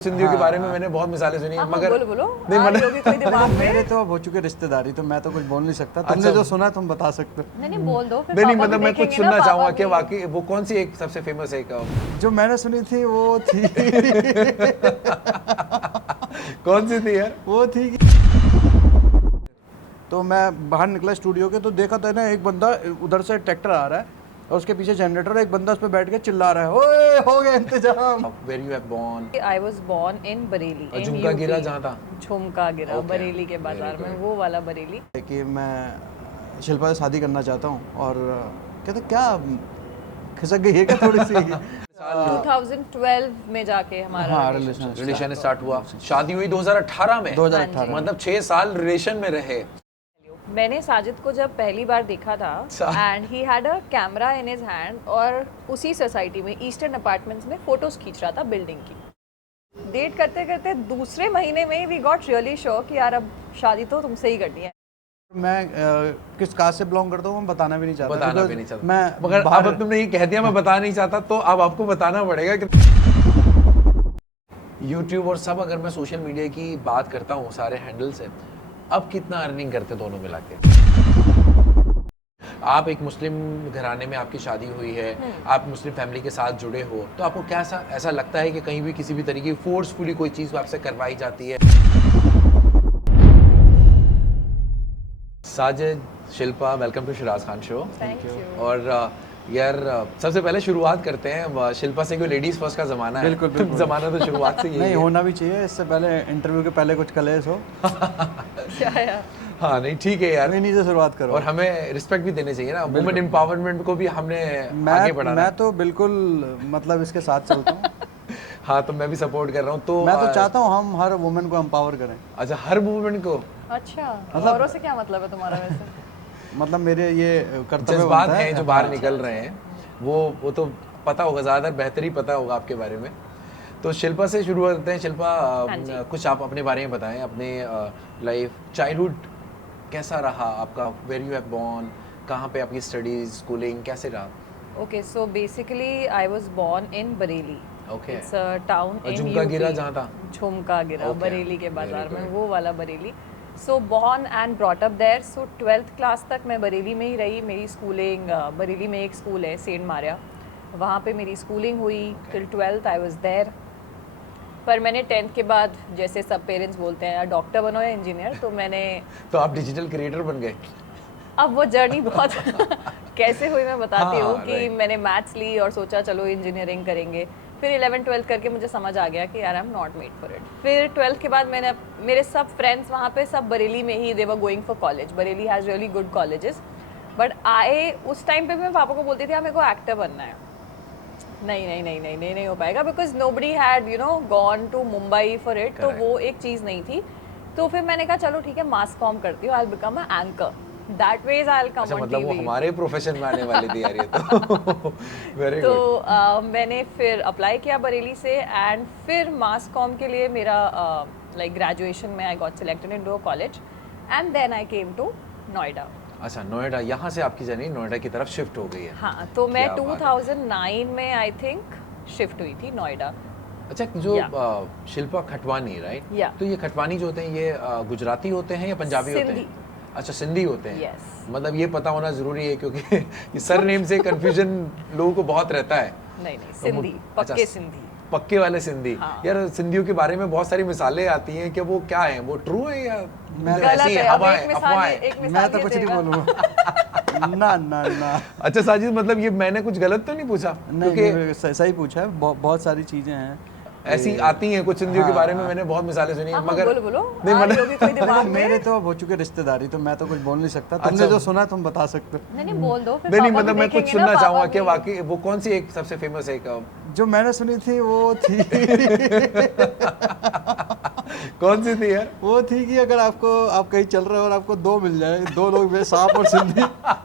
सिंधियों के बारे में मैंने बहुत मिसालें सुनी है, मगर बोलो बोलो नहीं आ रही होगी कोई दिमाग में। मेरे तो अब हो चुके रिश्तेदारी, तो मैं तो कुछ बोल नहीं सकता। तुमने जो सुना तुम बता सकते हो। नहीं बोल दो फिर। नहीं पापा मतलब भी मैं कुछ देखेंगे सुनना ना, चाहूंगा पापा कि भी। वाकई वो कौन सी एक सबसे फेमस एक जो मैंने सुनी थी वो थी कौन सी थी यार? वो थी तो मैं बाहर निकला स्टूडियो के, तो देखा था ना एक बंदा उधर से ट्रैक्टर आ रहा है और उसके पीछे जनरेटर, एक बंदा उस पर बैठ के चिल्ला रहा है, ओए हो गया इंतजाम। Where you have born? I was born in Bareilly. in Jhumka UP। गिरा जहाँ था? झुमका गिरा Okay, बरेली के बाजार very में, good। वो वाला बरेली। कि मैं शिल्पा से शादी करना चाहता हूँ, और कहते क्या खिसक गई है क्या थोड़ी सी 2012 में जाके हमारा हाँ relationship। रिलेशन स्टार्ट हुआ, शादी हुई 2018 में। 2018 में। मतलब 6 साल रिलेशन में रहे। मैंने साजिद को जब पहली बार देखा था and he had a camera in his hand, और उसी सोसाइटी में ईस्टर्न अपार्टमेंट्स में फोटोज खींच रहा था बिल्डिंग की। डेट करते करते दूसरे महीने में वी गॉट रियली श्योर कि यार अब शादी तो तुमसे ही करनी है। मैं किस कास्ट से बिलोंग करता हूँ मैं बताना भी नहीं चाहता। बताना because भी नहीं चाहता। मैं मगर बाहर- अब तुमने ये कह दिया मैं बता नहीं चाहता, तो अब आपको बताना पड़ेगा कि YouTube और सब, अगर मैं सोशल मीडिया की बात करता हूँ सारे हैंडल से, अब कितना अर्निंग करते दोनों मिला के? आप एक मुस्लिम घराने में आपकी शादी हुई है, आप मुस्लिम फैमिली के साथ जुड़े हो, तो आपको क्या ऐसा लगता है कि कहीं भी किसी भी तरीके की फोर्सफुली कोई चीज़ आपसे करवाई जाती है? Sajid, Shilpa, welcome to Shiraz Khan show. Thank you. और यार सबसे पहले शुरुआत करते हैं शिल्पा से, कोई लेडीज फर्स्ट का जमाना है। बिल्कुल, बिल्कुल। जमाना तो शुरुआत से यही नहीं है। होना भी चाहिए, इससे पहले इंटरव्यू के पहले कुछ कलेश हो क्या यार? हाँ नहीं ठीक है यार, इन्हीं से शुरुआत करो। और हमें रिस्पेक्ट भी देने चाहिए ना, वुमेन एम्पावरमेंट को भी हमने आगे बढ़ाना मैं है। तो बिल्कुल मतलब इसके साथ चलता हूँ। हाँ तो मैं भी सपोर्ट कर रहा हूँ। तो मैं तो चाहता हूँ हम हर वुमेन को एम्पावर करें। अच्छा, हर वुमेन को? अच्छा, औरों से क्या मतलब है तुम्हारा वैसे? मतलब मेरे ये कर्तव्य जज्बात बनता है। हैं जो बाहर निकल रहे हैं, वो तो पता होगा, ज़्यादातर बेहतर ही पता होगा आपके बारे में। तो शिल्पा से शुरू करते हैं। शिल्पा, कुछ आप अपने बारे में बताएं, अपने लाइफ चाइल्डहुड कैसा रहा आपका? वेयर यू हैव बोर्न, कहाँ पे आपकी स्टडीज, स्कूलिंग कैसे रहा? Okay, so basically I was born in Bareilly. Okay। It's a town in Jhumka UP। गिरा जहाँ था? झुमका गिरा Okay, बरेली के बाजार very में, good। वो वाला Bareilly. So born and brought up there। So 12th class तक मैं बरेली में ही रही। मेरी स्कूलिंग बरेली में एक स्कूल है सेंट मारिया, वहाँ पे मेरी स्कूलिंग हुई till 12th I was there. पर मैंने 10th के बाद, जैसे सब पेरेंट्स बोलते हैं डॉक्टर बनो या इंजीनियर, तो मैंने तो आप डिजिटल क्रिएटर बन गए? अब वो जर्नी बहुत कैसे हुई मैं बताती हाँ, हूँ कि right। मैंने मैथ्स ली और सोचा चलो इंजीनियरिंग करेंगे। फिर 11th 12th करके मुझे समझ आ गया कि यार आई am not made for it. फिर 12th के बाद मेरे सब फ्रेंड्स वहाँ पे सब बरेली में ही, they were going for college. Bareilly has really good colleges, but उस टाइम पे मैं पापा को बोलती थी मेरे को एक्टर बनना है। नहीं हो पाएगा, because nobody had gone to Mumbai for it, तो वो एक चीज़ नहीं थी। तो फिर मैंने कहा चलो ठीक है, मास कॉम करती हूँ, I will become a anchor, that ways I will come अच्छा, ऑन मतलब वो टीवी। हमारे प्रोफेशन में आने वाली थी यार ये तो। वेरी तो गुड। मैंने फिर अप्लाई किया बरेली से, एंड फिर मास कॉम के लिए मेरा लाइक ग्रेजुएशन में I got selected into a college, and then I came to Noida. अच्छा, नोएडा, यहाँ से आपकी जर्नी नोएडा की तरफ शिफ्ट हो गई है। हाँ, तो मैं क्या बात है। 2009 में आई थिंक शिफ्ट हुई थी नोएडा। अच्छा, जो Yeah। Shilpa Khatwani, right? Yeah। तो ये खटवानी जो होते हैं, ये गुजराती होते हैं या पंजाबी होते सिंधी। हैं? अच्छा, सिंधी होते हैं। Yes। मतलब ये पता होना जरूरी है, क्योंकि ये सर नेम से कंफ्यूजन लोगों को बहुत रहता है। नहीं सिंधी, अच्छा, पक्के सिंधी। पक्के वाले सिंधी। हाँ। यार सिंधियों के बारे में बहुत सारी मिसालें आती हैं कि वो क्या है, वो ट्रू है या गलत ऐसी है। अब हवा एक है, मिसाल अफवाह है? एक मिसाल मैं तो ये कुछ नहीं देगा। बोलूँगा। ना ना ना अच्छा साजिद, मतलब ये मैंने कुछ गलत तो नहीं पूछा? नहीं, क्योंकि नहीं, सही पूछा है। बहुत सारी चीज़ें हैं ऐसी आती हैं कुछ सिंधियों के बारे में, मैंने बहुत मिसालें सुनी हैं, हाँ, मगर बोलो नहीं आ रही मतलब होगी कोई दिमाग में। मेरे तो अब हो चुके रिश्तेदारी, तो मैं तो कुछ बोल नहीं सकता। तुमने जो सुना तुम बता सकते हो। नहीं बोल दो फिर। नहीं पापा मतलब भी मैं कुछ देखेंगे ना, सुनना पापा चाहूंगा कि भी। वाकई वो कौन सी एक सबसे फेमस एक जो मैंने सुनी थी वो थी कौन सी थी यार? वो थी कि अगर आप कहीं चल रहे हो और आपको दो मिल जाए, दो लोग में सांप और सिंधी,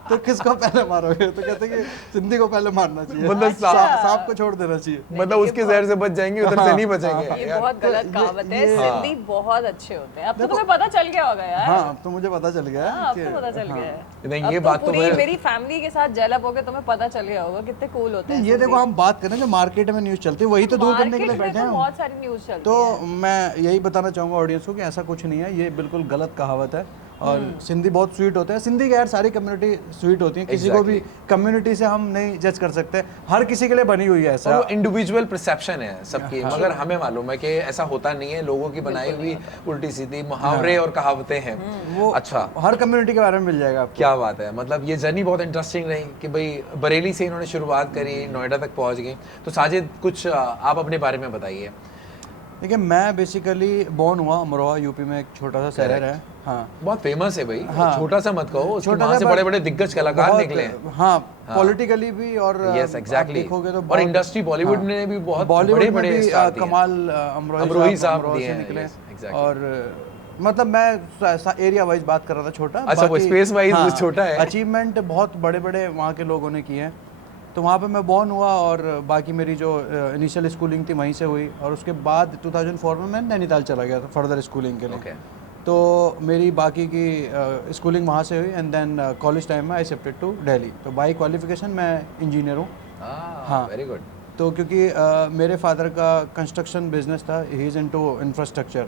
तो किसको पहले मारोगे? तो कहते हैं कि सिंधी को पहले मारना चाहिए, मतलब सांप को छोड़ देना चाहिए। मतलब उसके जहर से बच जाएंगे, उधर से नहीं बचेंगे ये यार। बहुत गलत कहावत है। सिंधी बहुत अच्छे होते हैं। अब तो तुम्हें पता चल गया होगा यार। हाँ, अब तो मुझे पता चल गया हाँ, अब कि तो पता चल गया है। नहीं, अब ये तो बात तो पूरी मैं- मेरी फैमिली के साथ जेलअप हो गए, तुम्हें पता चल गया होगा कितने कूल होते हैं। ये देखो, हम बात करें जो मार्केट में न्यूज़ चलती है वही तो दूर करने के लिए मार्केट में बैठे तो हैं। बहुत सारी न्यूज़ चलती तो है। मैं यही बताना चाहूँगा ऑडियंस को कि ऐसा कुछ नहीं है, ये बिल्कुल गलत कहावत है। और सिंधी बहुत स्वीट होते हैं। सिंधी के यार सारी कम्युनिटी स्वीट होती है, किसी को भी कम्युनिटी से हम नहीं जज कर सकते, हर किसी के लिए बनी हुई है और ऐसा। वो इंडिविजुअल परसेप्शन है सबकी, मगर हमें मालूम है कि ऐसा होता नहीं है। लोगों की बनाई हुई उल्टी सीधी मुहावरे और कहावतें हैं। वो अच्छा, हर कम्युनिटी के बारे में मिल जाएगा आपको। क्या बात है। मतलब ये जर्नी बहुत इंटरेस्टिंग रही कि भाई बरेली से इन्होंने शुरुआत करी, नोएडा तक पहुंच गई। तो साजिद, कुछ आप अपने बारे में बताइए। देखिए, मैं बेसिकली बॉर्न हुआ अमरोहा, यूपी में एक छोटा सा शहर है। हाँ, बहुत फेमस है भाई। हाँ। छोटा सा मत कहो, उसके छोटा वहाँ सा से but बड़े बड़े दिग्गज कलाकार बहुत- निकले हैं। हाँ, पॉलिटिकली भी और यस, आप एग्जैक्टली। देखोगे तो और बहुत- इंडस्ट्री बॉलीवुड हाँ, ने भी बहुत बॉलीवुड बड़े में बड़े भी स्टार दिए हैं। कमाल अमरोही साहब अमरोहा दिए से हैं, निकले। yes, exactly। और मतलब मैं एरिया वाइज बात कर रहा था, छोटा। अच्छा, वो space wise छोटा है। अचीवमेंट बहुत बड़े बड़े वहाँ के लोगों ने किए हैं। तो वहाँ पे मैं बॉर्न हुआ और बाकी मेरी जो इनिशियल स्कूलिंग थी वहीं से हुई। और उसके बाद 2004 में मैं नैनीताल चला गया था फर्दर स्कूलिंग के लिए। Okay। तो मेरी बाकी की स्कूलिंग वहाँ से हुई एंड देन कॉलेज टाइम में आई शिफ्टेड टू दिल्ली। तो बाई क्वालिफिकेशन मैं इंजीनियर हूँ। हाँ। Very good. तो क्योंकि मेरे फादर का कंस्ट्रक्शन बिजनेस था, ही इज़ इनटू इंफ्रास्ट्रक्चर,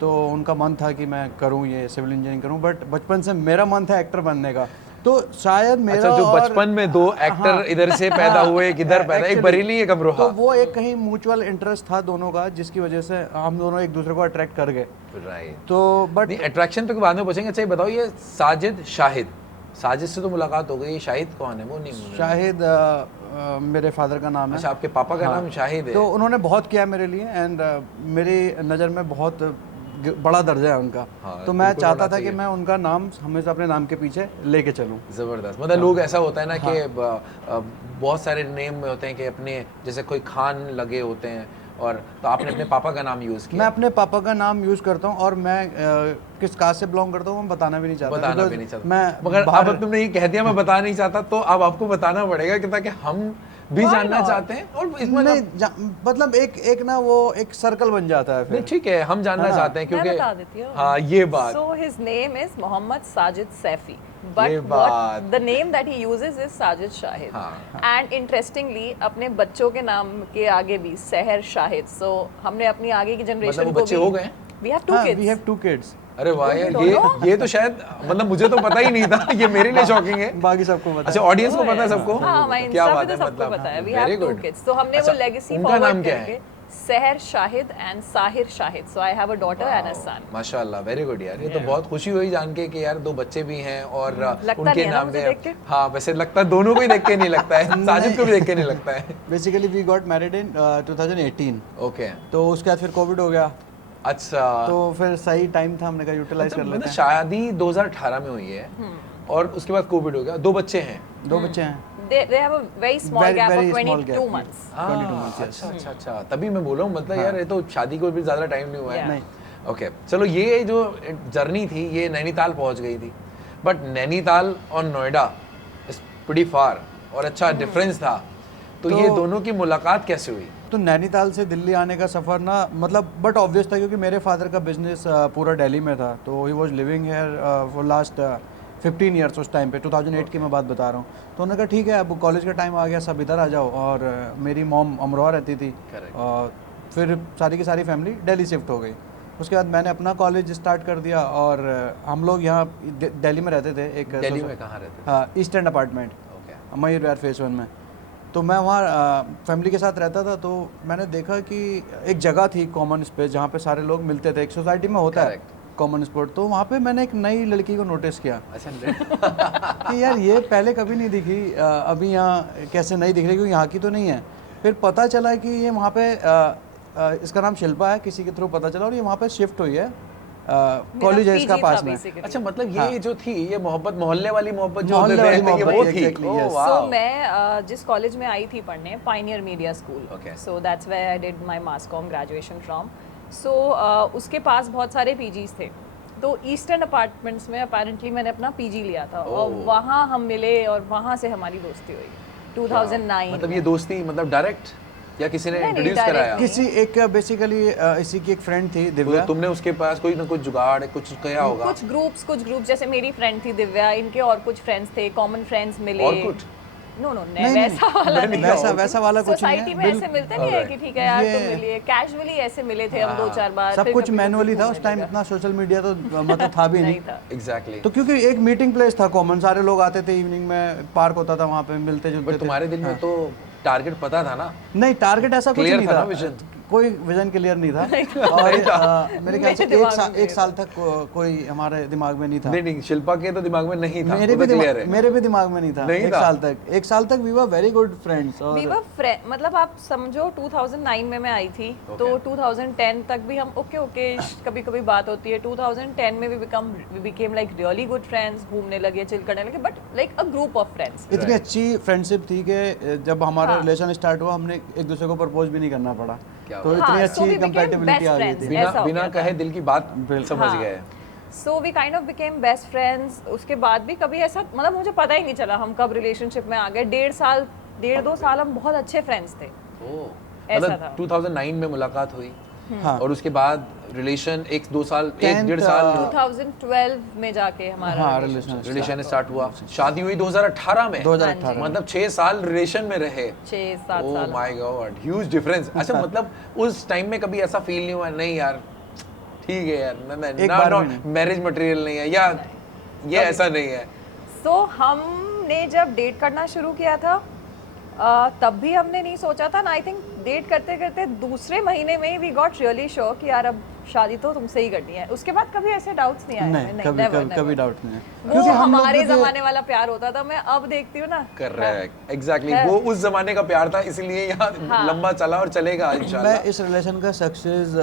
तो उनका मन था कि मैं करूं ये सिविल इंजीनियरिंग करूं। बट बचपन से मेरा मन था एक्टर बनने का, तो शायद मेरा अच्छा, जो और- बचपन में दो एक्टर हाँ, इधर से पैदा हुए, एक इधर पैदा, एक actually, बरेली एक अमरोहा। तो वो एक कहीं म्यूचुअल इंटरेस्ट था दोनों का, जिसकी वजह से हम दोनों एक दूसरे को अट्रैक्ट कर गए। राइट। तो बट नहीं, अट्रैक्शन पे बाद में पूछेंगे। अच्छा, ये बताओ, ये साजिद शाहिद, साजिद से तो मुलाकात हो गई, शाहिद कौन है? वो नहीं मुझे- शाहिद मेरे फादर का नाम है। अच्छा, आपके पापा का हाँ। नाम शाहिद है। तो उन्होंने बहुत किया मेरे लिए एंड मेरी नज़र में बहुत बड़ा दर्जा है उनका। हाँ, तो मैं बिल्कुल चाहता होना था कि चाहिए। मैं उनका नाम हमेशा अपने नाम के पीछे लेके चलूं। जबरदस्त। मतलब लोग ऐसा होता है ना कि बहुत सारे नेम में होते हैं कि अपने, जैसे कोई खान लगे होते हैं, और तो आपने अपने पापा का नाम यूज किया। मैं अपने पापा का नाम यूज़ करता हूँ और मैं किस कास्ट से बिलोंग करता हूँ मैं बताना भी नहीं चाहता। बताना because भी नहीं चाहता। मैं मगर बाहर- अब तुमने ये कह दिया मैं बता नहीं चाहता, तो अब आपको बताना पड़ेगा कि ताकि हम भी Why जानना not? चाहते हैं। और इसमें नहीं मतलब एक ना वो एक सर्कल बन जाता है नहीं, फिर। ठीक है, हम जानना चाहते हैं मैं क्योंकि बता देती हूँ। हाँ, ये बात। So his name is Mohammad Sajid Saifi, ये but बात। what the name that he uses is Sajid Shahid. हाँ। And interestingly अपने बच्चों के नाम के आगे भी सहर शाहिद। So हमने अपनी आगे की जनरेशन मतलब को वो बच्चे भी हो गए? We have two हाँ, kids. we have 2 kids। अरे वाह यार, don't ये तो शायद, मतलब मुझे तो पता ही नहीं था। ये मेरे लिए शॉकिंग है। बाकी सबको पता अच्छा, है। ऑडियंस को पता है सबको? हाँ, हमारे क्या इंस्टा बात पे है, तो सबको मतलब पता है। We very have two good। kids. तो हमने अच्छा, वो legacy उनका forward नाम क्या है? करके सहर Shahid and Sahir Shahid. So I have a daughter and a son. माशाल्लाह, वेरी गुड यार। ये तो बहुत खुशी हुई जान के कि यार 2 बच्चे भी हैं और लगता उनके नहीं है ना नाम मुझे में। देख के? हाँ, वैसे लगता है दोनों को ही देख के नहीं लगता है, साजिद को भी देख के नहीं लगता है। Basically we got married in 2018। Okay, तो उसके बाद फिर कोविड हो गया, अच्छा। तो फिर सही टाइम था, हमने कहा यूटिलाइज कर लेते मतलब हैं। शादी 2018 में हुई है और उसके बाद कोविड हो गया, 2 बच्चे हैं। 2 बच्चे हैं। They have a very small Very- gap very of small 22 gap, months. 22 months, yes। अच्छा अच्छा अच्छा, तभी मैं बोल रहा हूँ, मतलब यार ये तो शादी को भी ज़्यादा टाइम नहीं हुआ है। Yeah. नहीं, ओके, चलो, ये जो जर्नी थी ये नैनीताल पहुंच गई थी, बट नैनीताल और नोएडा इज प्रीटी फार, और अच्छा डिफरेंस था। तो ये दोनों की मुलाकात कैसे हुई? तो नैनीताल से दिल्ली आने का सफ़र ना, मतलब बट ऑब्वियस था क्योंकि मेरे फादर का बिजनेस पूरा दिल्ली में था। तो he was living here for last 15 years उस टाइम पे, 2008 की मैं बात बता रहा हूँ। तो उन्होंने कहा ठीक है, अब कॉलेज का टाइम आ गया, सब इधर आ जाओ। और मेरी मॉम अमरोहा रहती थी, Correct। और फिर सारी की सारी फैमिली दिल्ली शिफ्ट हो गई। उसके बाद मैंने अपना कॉलेज स्टार्ट कर दिया और हम लोग यहाँ दिल्ली में रहते थे। एक दिल्ली में कहाँ रहते थे? हाँ, east and apartment, okay, Mayur Vihar phase 1 में। तो मैं वहाँ फैमिली के साथ रहता था। तो मैंने देखा कि एक जगह थी कॉमन स्पेस जहाँ पे सारे लोग मिलते थे, एक सोसाइटी में होता है कॉमन स्पॉट। तो वहाँ पे मैंने एक नई लड़की को नोटिस किया अच्छा। कि यार ये पहले कभी नहीं दिखी, अभी यहाँ कैसे नहीं दिख रही, क्योंकि यहाँ की तो नहीं है। फिर पता चला कि ये वहाँ पे इसका नाम शिल्पा है, किसी के थ्रू पता चला, और ये वहाँ पे शिफ्ट हुई है, कॉलेज है इसका पास में। अच्छा, मतलब ये जो थी, ये मोहब्बत, मोहल्ले वाली मोहब्बत जो मोहल्ले होते थे, वाली ये वो मोहब्बत, थी। exactly, ओह, yes। वाह। So मैं जिस कॉलेज में आई थी पढ़ने, pioneer media school, Okay। so that's where I did my mass comm graduation from, सो उसके पास बहुत सारे पीजीज थे, तो ईस्टर्न अपार्टमेंट्स में अपेरेंटली मैंने अपना पीजी लिया था और वहाँ हम मिले और वहाँ से हमारी दोस्ती हुई 2009 मतलब ये दोस्ती मतलब डायरेक्ट या किसी ने नहीं, इंट्रोड्यूस direct कराया? नहीं। किसी एक बेसिकली इसी की एक फ्रेंड थी तो दिव्या। तुमने उसके पास कोई ना कुछ जुगाड़ कुछ किया होगा? कुछ ग्रुप्स जैसे मेरी फ्रेंड थी दिव्या, इनके और कुछ फ्रेंड्स थे, कॉमन फ्रेंड्स मिले। और कुछ? नो नहीं, वैसा वाला नहीं, वैसा वाला कुछ नहीं सोसाइटी है। में ऐसे मिलते नहीं है कि ठीक है यार तुम ये- मिलिए, कैजुअली ऐसे मिले थे हम 2-4 बार। सब फिर कुछ कभी मैनुअली कभी था उस घूमने टाइम, लगा। इतना सोशल मीडिया तो मतलब था भी नहीं नहीं। था। एग्जैक्टली। तो क्योंकि एक मीटिंग प्लेस था कॉमन, सारे लोग आते थे इवनिंग में, पार्क होता था वहाँ पे, मिलते जुलते बट थे। तुम्हारे दिल में तो टारगेट पता था ना? नहीं, टारगेट ऐसा कुछ Clear नहीं था था, ना vision? कोई विजन क्लियर नहीं था। और मेरे ख्याल से दिमाग में एक साल तक कोई हमारे दिमाग में नहीं था। नहीं शिल्पा के तो दिमाग में नहीं था, मेरे वो भी तो क्लियर है। मेरे भी दिमाग में नहीं था। नहीं था? एक साल तक we were very good friends. और We were मतलब आप समझो 2009 में मैं आई थी, तो 2010 तक भी हम ओके कभी कभी बात होती है। 2010 में we became like really good friends, घूमने लगे, चिल करने लगे, but like a group of friends. इतनी अच्छी फ्रेंडशिप थी कि जब हमारा हाँ। रिलेशन स्टार्ट हुआ हमने एक दूसरे को प्रपोज भी नहीं करना पड़ा। क्या तो बात इतनी हाँ, so we अच्छी became कंपैटिबिलिटी best आ गई friends। थी। बिना ऐसा हो बिना गया था। कहे दिल की बात समझ हाँ। गए। So we kind of became best friends. उसके बाद भी कभी ऐसा मतलब मुझे पता ही नहीं चला हम कब रिलेशनशिप में आ गए। 1.5-2 साल हम बहुत अच्छे फ्रेंड्स थे। ऐसा मतलब था। 2009 में मुलाकात हुई हाँ। और उसके बाद रिलेशन 1-2 साल, 10th, 1-1.5 साल 2012 में जाके हमारा हाँ, relationship रिलेशन स्टार्ट हुआ। शादी हुई 2018 में। 2018 मतलब 6 साल रिलेशन में रहे। 6-7 ओह साल। My God, huge difference. अच्छा मतलब उस टाइम में कभी ऐसा फील नहीं हुआ नहीं यार ठीक है यार एक बार ना भी नहीं। मैरिज मटेरियल नहीं है या ये ऐसा नहीं है? सो हमने जब डेट करना शुरू किया था तब भी हमने नहीं सोचा था ना। आई थिंक डेट करते करते दूसरे महीने में वी गॉट रियली श्योर कि यार अब शादी तो तुमसे ही करनी है। उसके बाद कभी ऐसे डाउट्स नहीं आए हमें। नहीं, never, कभी never। डाउट नहीं है। वो क्योंकि हम लोग हमारे जो- जमाने वाला प्यार होता था। मैं अब देखती हूँ ना। Correct, exactly. है। वो उस जमाने का प्यार था, इसलिए यहाँ लंबा चला और चलेगा मैं इंशाल्लाह। इस रिलेशन का सक्सेस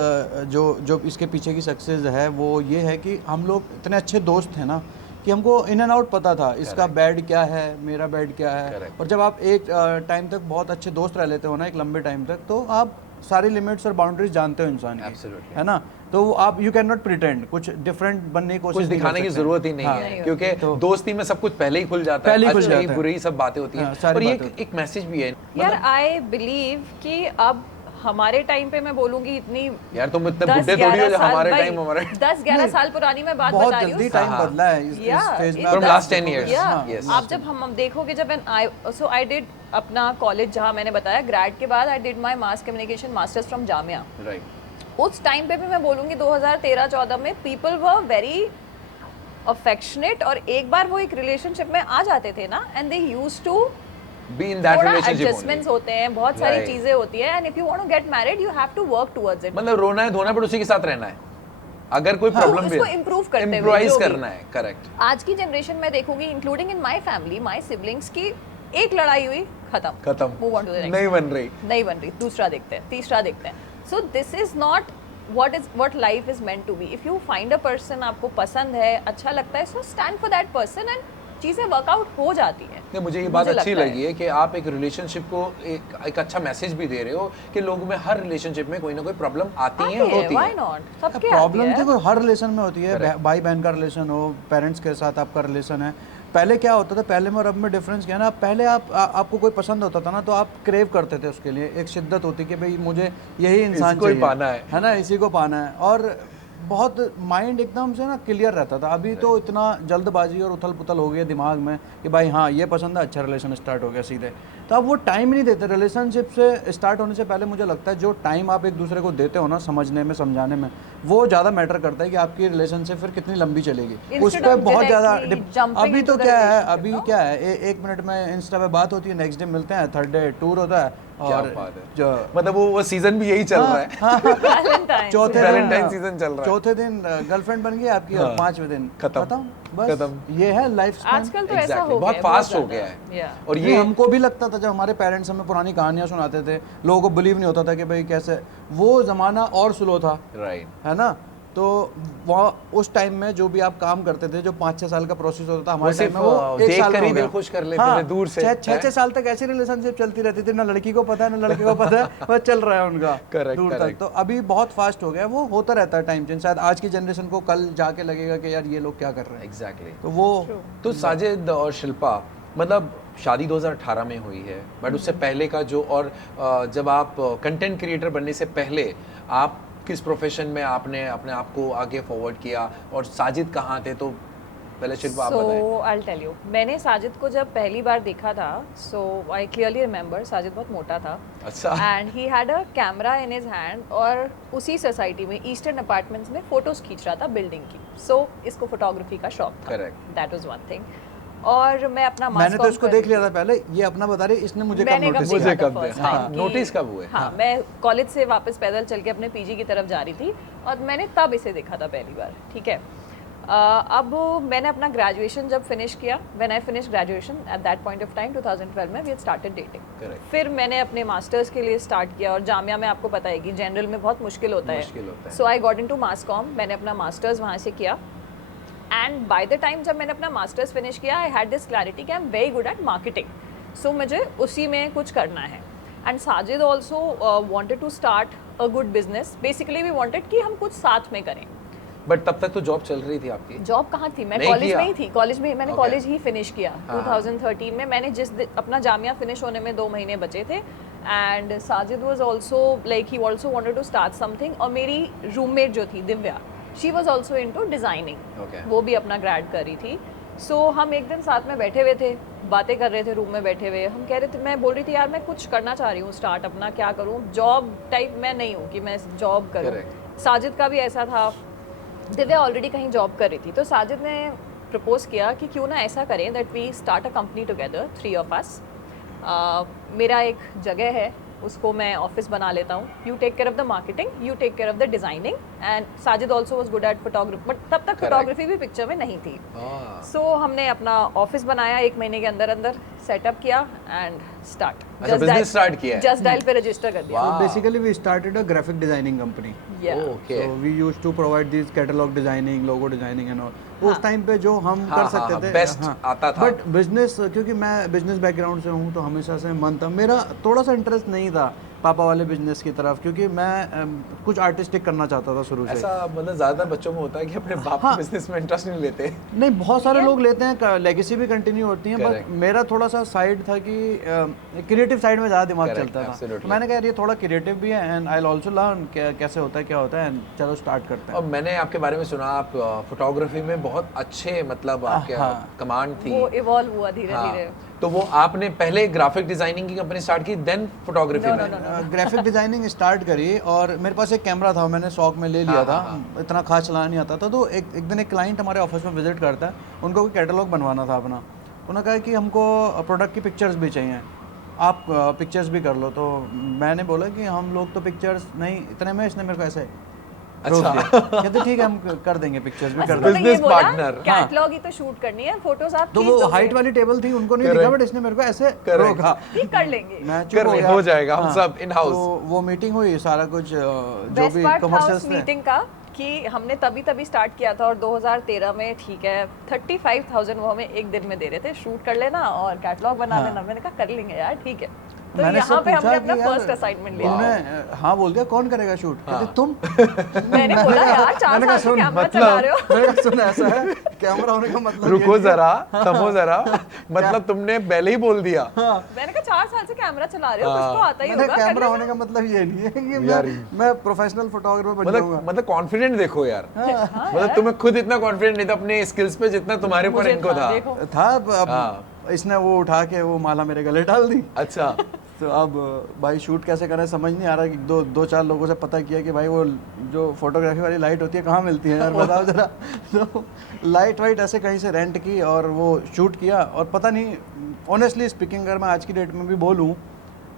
जो इसके पीछे की सक्सेस है वो ये है कि हम लोग इतने अच्छे दोस्त हैं ना कि हमको इन एंड आउट पता था इसका बैड क्या है, मेरा बैड क्या है। Correct. और जब आप एक टाइम तक बहुत अच्छे दोस्त रह लेते हो ना, एक लंबे टाइम तक, तो आप सारी लिमिट्स और बाउंड्रीज जानते हो इंसान की, Absolutely. है ना। तो आप यू कैन नॉट प्रिटेंड कुछ डिफरेंट बनने की कोशिश कुछ नहीं कर दिखाने की सकते। जरूरत ही नहीं हाँ। है क्योंकि दोस्ती में सब कुछ पहले ही खुल जाता है। पहले ही खुल अच्छी जाता है। बुरी सब बातें होती हाँ, हैं। सारी और ये बातें एक मैसेज भी है यार आई बिलीव कि अब हमारे टाइम पे मैं बोलूंगी इतनी यार तुम इतने बुड्ढे थोड़ी हो जो हमारे टाइम हमारे 10-11 साल पुरानी मैं बात बहुत बता रही जल्दी हूँ। टाइम हाँ। बदला है इस फेज में। From last 10 years. Yeah. Yes. आप जब हम देखोगे जब आई डिड अपना कॉलेज जहाँ मैंने बताया ग्रेड के बाद I did my mass communication masters from Jamia. Right. उस टाइम पे भी मैं बोलूँगी 2013-14 में पीपल वर वेरी अफेक्शनेट और एक बार वो एक रिलेशनशिप में आ जाते थे ना and they used to be in that थोड़ा रिलेशनशिप एडजस्टमेंट्स होते हैं, बहुत सारी Right. चीजें होती है and if you want to get married you have to work towards it. मतलब रोना है धोना है, पर उसी के साथ रहना है। अगर कोई प्रॉब्लम भी उसको improve करते हुए, इम्प्रोवाइज जो भी। करना है। करेक्ट। आज की जनरेशन में देखूंगी including in my family my siblings की एक लड़ाई हुई खत्म move on to the next. नहीं बन रही। नहीं बन रही, दूसरा देखते हैं, तीसरा देखते हैं। So this is not what life is meant to be. If you find a person आपको पसंद है, अच्छा लगता है, so stand for that person and चीजें वर्कआउट हो जाती हैं। नहीं मुझे ये बात अच्छी लगता लगी है कि आप एक रिलेशनशिप को एक अच्छा मैसेज भी दे रहे हो कि लोगों में हर रिलेशनशिप में कोई ना कोई प्रॉब्लम आती है, होती व्हाई है। नॉट, सबके प्रॉब्लम आती है। देखो हर रिलेशन में होती है। भाई बहन का रिलेशन हो, पेरेंट्स के साथ आपका रिलेशन है। पहले क्या होता था, पहले में और अब में डिफरेंस क्या है ना, पहले आपको कोई पसंद होता था ना तो आप क्रेव करते थे उसके लिए, एक शिद्दत होती कि भाई मुझे यही इंसान इसको ही चाहिए, पाना है ना, इसी को पाना है। और बहुत माइंड एकदम से ना क्लियर रहता था। अभी तो इतना जल्दबाजी और उथल पुथल हो गया दिमाग में कि भाई हाँ ये पसंद है, अच्छा रिलेशन स्टार्ट हो गया सीधे। तो आप वो टाइम ही नहीं देते रिलेशनशिप से स्टार्ट होने से पहले। मुझे लगता है जो टाइम आप एक दूसरे को देते हो ना समझने में, समझाने में, वो ज़्यादा मैटर करता है कि आपकी रिलेशनशिप फिर कितनी लंबी चलेगी। उस Instead पर of बहुत ज़्यादा directly jumping अभी तो into the क्या है, relationship, अभी no? क्या है, एक मिनट में इंस्टा पे बात होती है, नेक्स्ट डे मिलते हैं, थर्ड डे टूर होता है क्या और बात है। जो मतलब वो सीजन भी यही चल रहा है। Valentine's चौथे Valentine दिन season चल रहा है। चौथे दिन गर्लफ्रेंड बन गई आपकी और 5वें दिन खत्म। बस खत्म। ये है लाइफ। आजकल तो ऐसा हो बहुत गया है, फास्ट हो ज़्यादा। गया है। Yeah. और ये ये हमको भी लगता था जब हमारे पेरेंट्स हमें पुरानी कहानियां सुनाते थे, लोगों को बिलीव नहीं होता था कि भाई कैसे वो जमाना और स्लो था, राइट। है ना। तो वहाँ उस टाइम में जो भी आप काम करते थे, जो 5-6 साल का प्रोसेस होता था, हमारे सिर्फ टाइम में वो 1 साल में देखकर ही हो गया। दिल खुश कर लेते थे दूर से। 6 साल तक ऐसी रिलेशनशिप चलती रहती थी, ना लड़की को पता है ना लड़के को पता है, बस चल रहा है उनका Correct, दूर तक। correct. तो अभी बहुत फास्ट हो गया, वो होता रहता है टाइम चेंज। शायद आज की जनरेशन को कल जाके लगेगा कि यार ये लोग क्या कर रहे हैं, एग्जैक्टली। तो वो तो साजिद और शिल्पा, मतलब शादी 2018 में हुई है, बट उससे पहले का जो, और जब आप कंटेंट क्रिएटर बनने से पहले आप किस प्रोफेशन में आपने अपने आप को आगे फॉरवर्ड किया, और साजिद कहाँ थे? तो पहले शिल्पा आप बताएं। सो आई टेल यू, मैंने साजिद को जब पहली बार देखा था, सो आई क्लियरली रिमेंबर साजिद बहुत मोटा था अच्छा। And he had a camera in his hand, और उसी सोसाइटी में ईस्टर्न अपार्टमेंट्स में फोटोज खींच रहा था बिल्डिंग की। सो इसको फोटोग्राफी का शौक था, Correct. That was one thing. और मैं अपना मैंने तो इसको देख लिया था पहले, ये अपना बता रही, इसने मुझे कब मैंने नोटिस कब किया। मुझे देखा कब था first देखा? time हाँ, कि- notice कब हुए? हाँ, मैं कॉलेज से वापस पैदल चल के अपने पीजी की तरफ जा रही थी और मैंने तब इसे देखा था पहली बार, ठीक है। अब मैंने अपना ग्रेजुएशन जब फिनिश किया, when I finish graduation at that point of time 2012 में we had started dating. Correct. फिर मैंने अपने मास्टर्स के लिए स्टार्ट किया, और जामिया में आपको पता है कि जनरल में बहुत मुश्किल होता मुश्किल होता है। है। So I got into mass com, मैंने अपना मास्टर्स वहाँ से किया। एंड बाय द टाइम जब मैंने अपना मास्टर्स फिनिश किया, आई हैड दिस क्लैरिटी कि I am very good at marketing, so मुझे उसी में कुछ करना है। And Sajid also wanted to start a good business, basically we wanted कि हम कुछ साथ में करें। बट तब तक तो जॉब चल रही थी आपकी? जॉब कहाँ थी, मैं नहीं कॉलेज किया? में ही थी, कॉलेज में मैंने Okay. कॉलेज ही फिनिश किया हाँ। 2013 में। मैंने अपना जामिया फिनिश होने में 2 महीने बचे थे, and Sajid was also like he also wanted to start something. और मेरी रूममेट जो थी Divya, she was also into designing, Okay. वो भी अपना ग्रेड कर रही थी। सो हम एक दिन साथ में बैठे हुए थे, बातें कर रहे थे रूम में बैठे हुए। हम कह रहे थे, मैं बोल रही थी यार मैं कुछ करना चाह रही हूँ स्टार्ट अपना, क्या करूँ, जॉब टाइप मैं नहीं हूँ कि मैं जॉब करूँ। Correct. साजिद का भी ऐसा था, दिव्या ऑलरेडी कहीं जॉब कर रही थी, तो साजिद ने प्रपोज किया कि क्यों ना ऐसा करें that we start a company together, 3 of us. मेरा एक जगह है, उसको मैं ऑफिस बना लेता हूँ, you take care of the marketing, you take care of the designing. And Sajid also was good at photography, but तब तक फोटोग्राफी भी पिक्चर में नहीं थी। हाँ। सो हमने अपना ऑफिस बनाया, 1 महीने के अंदर अंदर सेटअप किया एंड स्टार्ट। अच्छा, business start किया है? जस्ट डायल पे रजिस्टर कर दिया। Wow. Basically we started a graphic designing company. Yeah. Okay. So we used to provide these catalog designing, logo designing and all. उस टाइम पे जो हम हाँ, कर हाँ, सकते हाँ, थे, best आता था। बट बिजनेस, क्योंकि मैं बिजनेस बैकग्राउंड से हूँ तो हमेशा से मन था, मेरा थोड़ा सा इंटरेस्ट नहीं था पापा वाले बिजनेस की तरफ, क्योंकि मैं कुछ आर्टिस्टिक करना चाहता था शुरू से। ऐसा मतलब ज्यादातर बच्चों में होता है कि अपने बाप के बिजनेस में इंटरेस्ट नहीं लेते। नहीं, बहुत सारे लोग लेते हैं, लेगेसी भी कंटिन्यू होती है, बट Correct. मेरा थोड़ा सा साइड था कि क्रिएटिव साइड में ज़्यादा दिमाग Correct, चलता था। absolutely. मैंने कहा यार ये थोड़ा क्रिएटिव भी है and I will also learn कैसे होता है क्या होता है, चलो स्टार्ट करते हैं। और मैंने आपके बारे में सुना, आप फोटोग्राफी में बहुत अच्छे, मतलब आपके हाँ। कमांड थी। वो इवॉल्व हुआ धीरे हाँ। धीरे। तो वो आपने पहले ग्राफिक डिजाइनिंग की कंपनी स्टार्ट की, देन फोटोग्राफी No, में? no, no. Graphic designing start करी, और मेरे पास एक कैमरा था, मैंने शौक में ले लिया हाँ, था, इतना खास चलाना नहीं आता था। तो एक दिन एक क्लाइंट हमारे ऑफिस में विजिट करता है, उनको कोई कैटलॉग बनवाना था अपना। उन्होंने कहा कि हमको प्रोडक्ट की पिक्चर्स भी चाहिए, आप पिक्चर्स भी कर लो। तो मैंने बोला कि हम लोग तो पिक्चर्स नहीं, इतने में इसने मेरे को ऐसे रोक दिया। कहते ठीक है हम कर देंगे, पिक्चर्स भी कर देंगे। Business partner, कैटलॉग ही तो शूट करनी है, फोटोज आप तो खींच वो दोगे। हाइट वाली टेबल थी, उनको नहीं Correct. दिखा, बट इसने मेरे को ऐसे Correct. रोका। ठीक कर लेंगे। मैं चुप कर हो ले, गया। हो जाएगा, हम हाँ, सब in-house। तो वो मीटिंग हुई, सारा कुछ जो बेस्ट भी पार्ट था कमर्शियल्स उस थे। मीटिंग का कि हमने तभी स्टार्ट किया था, और 2013 में ठीक है 35,000 वो हमें एक दिन में दे रहे थे, शूट कर लेना और कैटलॉग बना हाँ। लेना। मैंने कहा कर लेंगे यार, ठीक है। तो मैंने यहाँ सब पे हमने पूछा अपना कि यार, फर्स्ट असाइनमेंट लिया। उन्होंने हाँ बोल दिया, कौन करेगा शूट? कहते तुम। मैंने बोला यार 4 मैंने कहा, साल से सुन, कैमरा चला रहे हो। मैंने कहा सुन, ऐसा है कैमरा होने का मतलब रुको ये नहीं है। जरा, थमो जरा, मतलब तुमने पहले ही बोल दिया। मैंने कहा 4 साल से कैमरा चला रहे हो, कुछ तो आता ही मैंने होगा। कैमरा कर होने का मतलब ये नहीं है कि यार, मैं प्रोफेशनल फोटोग्राफर बन जाऊंगा। मतलब कॉन्फिडेंट देखो यार, मतलब तुम्हें खुद इतना कॉन्फिडेंट नहीं था अपने स्किल्स पे जितना तुम्हारे ऊपर मुझे इनको था। देखो। था अब हाँ। इसने वो उठा के वो माला मेरे गले डाल दी। अच्छा। तो अब भाई शूट कैसे करें समझ नहीं आ रहा कि दो चार लोगों से पता किया कि भाई वो जो फोटोग्राफी वाली लाइट होती है कहाँ मिलती है यार, बताओ जरा। तो लाइट वाइट ऐसे कहीं से रेंट की और वो शूट किया, और पता नहीं ऑनेस्टली स्पीकिंग अगर मैं आज की डेट में भी बोलूँ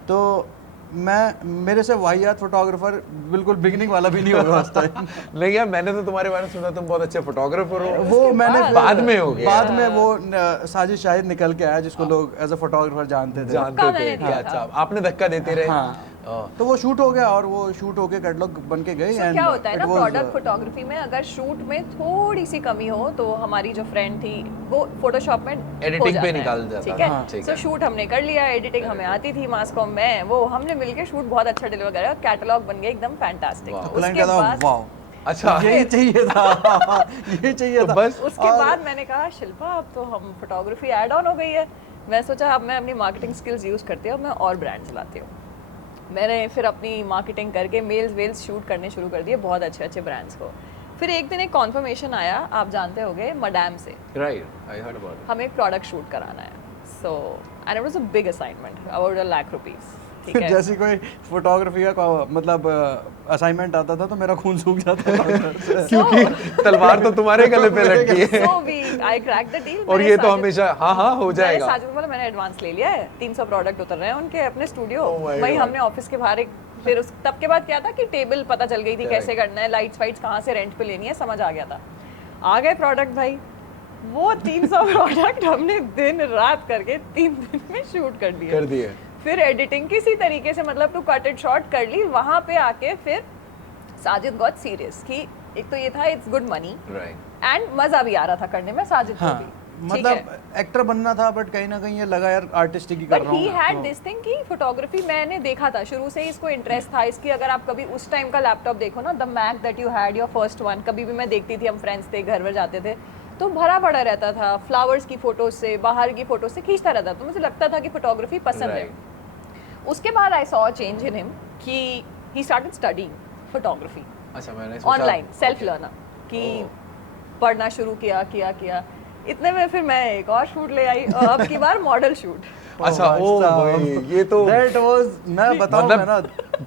तो मेरे से वाहियात फोटोग्राफर बिल्कुल बिगिनिंग वाला भी नहीं होगा उस टाइम। नहीं यार, मैंने तो तुम्हारे बारे में सुना तुम बहुत अच्छे फोटोग्राफर हो। वो मैंने बाद में हो गया। बाद में वो साजिद शाहिद निकल के आया जिसको लोग एज अ फोटोग्राफर जानते थे। जानते धक्का थे मैंने कि दिया अच्छा, आपने धक्का देते रहे। हाँ। तो वो शूट हो गया और वो शूट होके कैटलॉग बन के गई। क्या होता है ना प्रोडक्ट फोटोग्राफी में, अगर शूट में थोड़ी सी कमी हो तो हमारी जो फ्रेंड थी वो फोटोशॉप में एडिटिंग पे निकाल जाता ठीक है। सो शूट हमने कर लिया, एडिटिंग हमें आती थी, मास कॉम में वो हमने मिलके शूट बहुत अच्छा डिलीवर करा, कैटलॉग बन गया एकदम फैंटास्टिक। उसके बाद वाओ, अच्छा यही चाहिए था ये चाहिए तो था बस उसके बाद मैंने कहा शिल्पा अब तो हम फोटोग्राफी ऐड ऑन हो गई है। मैं सोचा अब मैं अपनी मार्केटिंग स्किल्स यूज़ करती हूँ, मैं और ब्रांड्स लाती हूँ। मैंने फिर अपनी मार्केटिंग करके मेल्स वेल्स शूट करने शुरू कर दिए बहुत अच्छे अच्छे ब्रांड्स को। फिर एक दिन एक कॉन्फर्मेशन आया, आप जानते होंगे, मडैम से, राइट, आई हर्ड अबाउट हमें एक प्रोडक्ट शूट कराना है। So and it was a big assignment, about ₹1,00,000। ठीक है, जैसे कोई फोटोग्राफी का मतलब असाइनमेंट आता था तो मेरा खून सूख जाता था क्योंकि तलवार तो तुम्हारे गले पे लटकी है। So we I crack the deal. और ये तो हमेशा हाँ हो जाएगा। साजिद बोला मैंने एडवांस ले लिया है, 300 प्रोडक्ट उतर रहे हैं उनके अपने स्टूडियो। Oh my वही God. हमने ऑफिस के बाहर एक, फिर उस तब के बाद क्या था कि टेबल पता चल गई थी कैसे करना है, लाइट्स वाइट्स कहाँ से रेंट पे लेनी है, समझ आ गया था। आ गए प्रोडक्ट भाई, वो 300 प्रोडक्ट हमने दिन रात करके 3 दिन में शूट कर दिए। फिर एडिटिंग किसी तरीके से, मतलब टू कट इट शॉर्ट कर ली। वहां पे आके फिर साजिद गॉट सीरियस कि एक तो ये था इट्स गुड मनी एंड मजा भी आ रहा था करने में साजिद को भी। मतलब एक्टर बनना था बट कहीं ना कहीं ये लगा यार आर्टिस्टिक ही कर रहा हूं। ही हैड दिस थिंग कि फोटोग्राफी मैंने देखा था शुरू से ही, इसको इंटरेस्ट था इसकी। अगर आप कभी उस टाइम का लैपटॉप देखो ना, the Mac that you had, your first one, कभी भी मैं देखती थी, हम फ्रेंड्स थे घर जाते थे तो भरा पड़ा रहता था फ्लावर्स की फोटो से, बाहर की फोटो से खींचता रहता। तो मुझे लगता था कि फोटोग्राफी पसंद है। उसके बाद I saw change in him कि ही स्टार्टेड स्टडीइंग फोटोग्राफी। अच्छा, मैंने ऑनलाइन सेल्फ लर्नर कि पढ़ना शुरू किया। इतने में फिर मैं एक और शूट ले आई, अब की बार मॉडल शूट। अच्छा, ओ भाई ये तो दैट वाज, मैं बताऊं मैं ना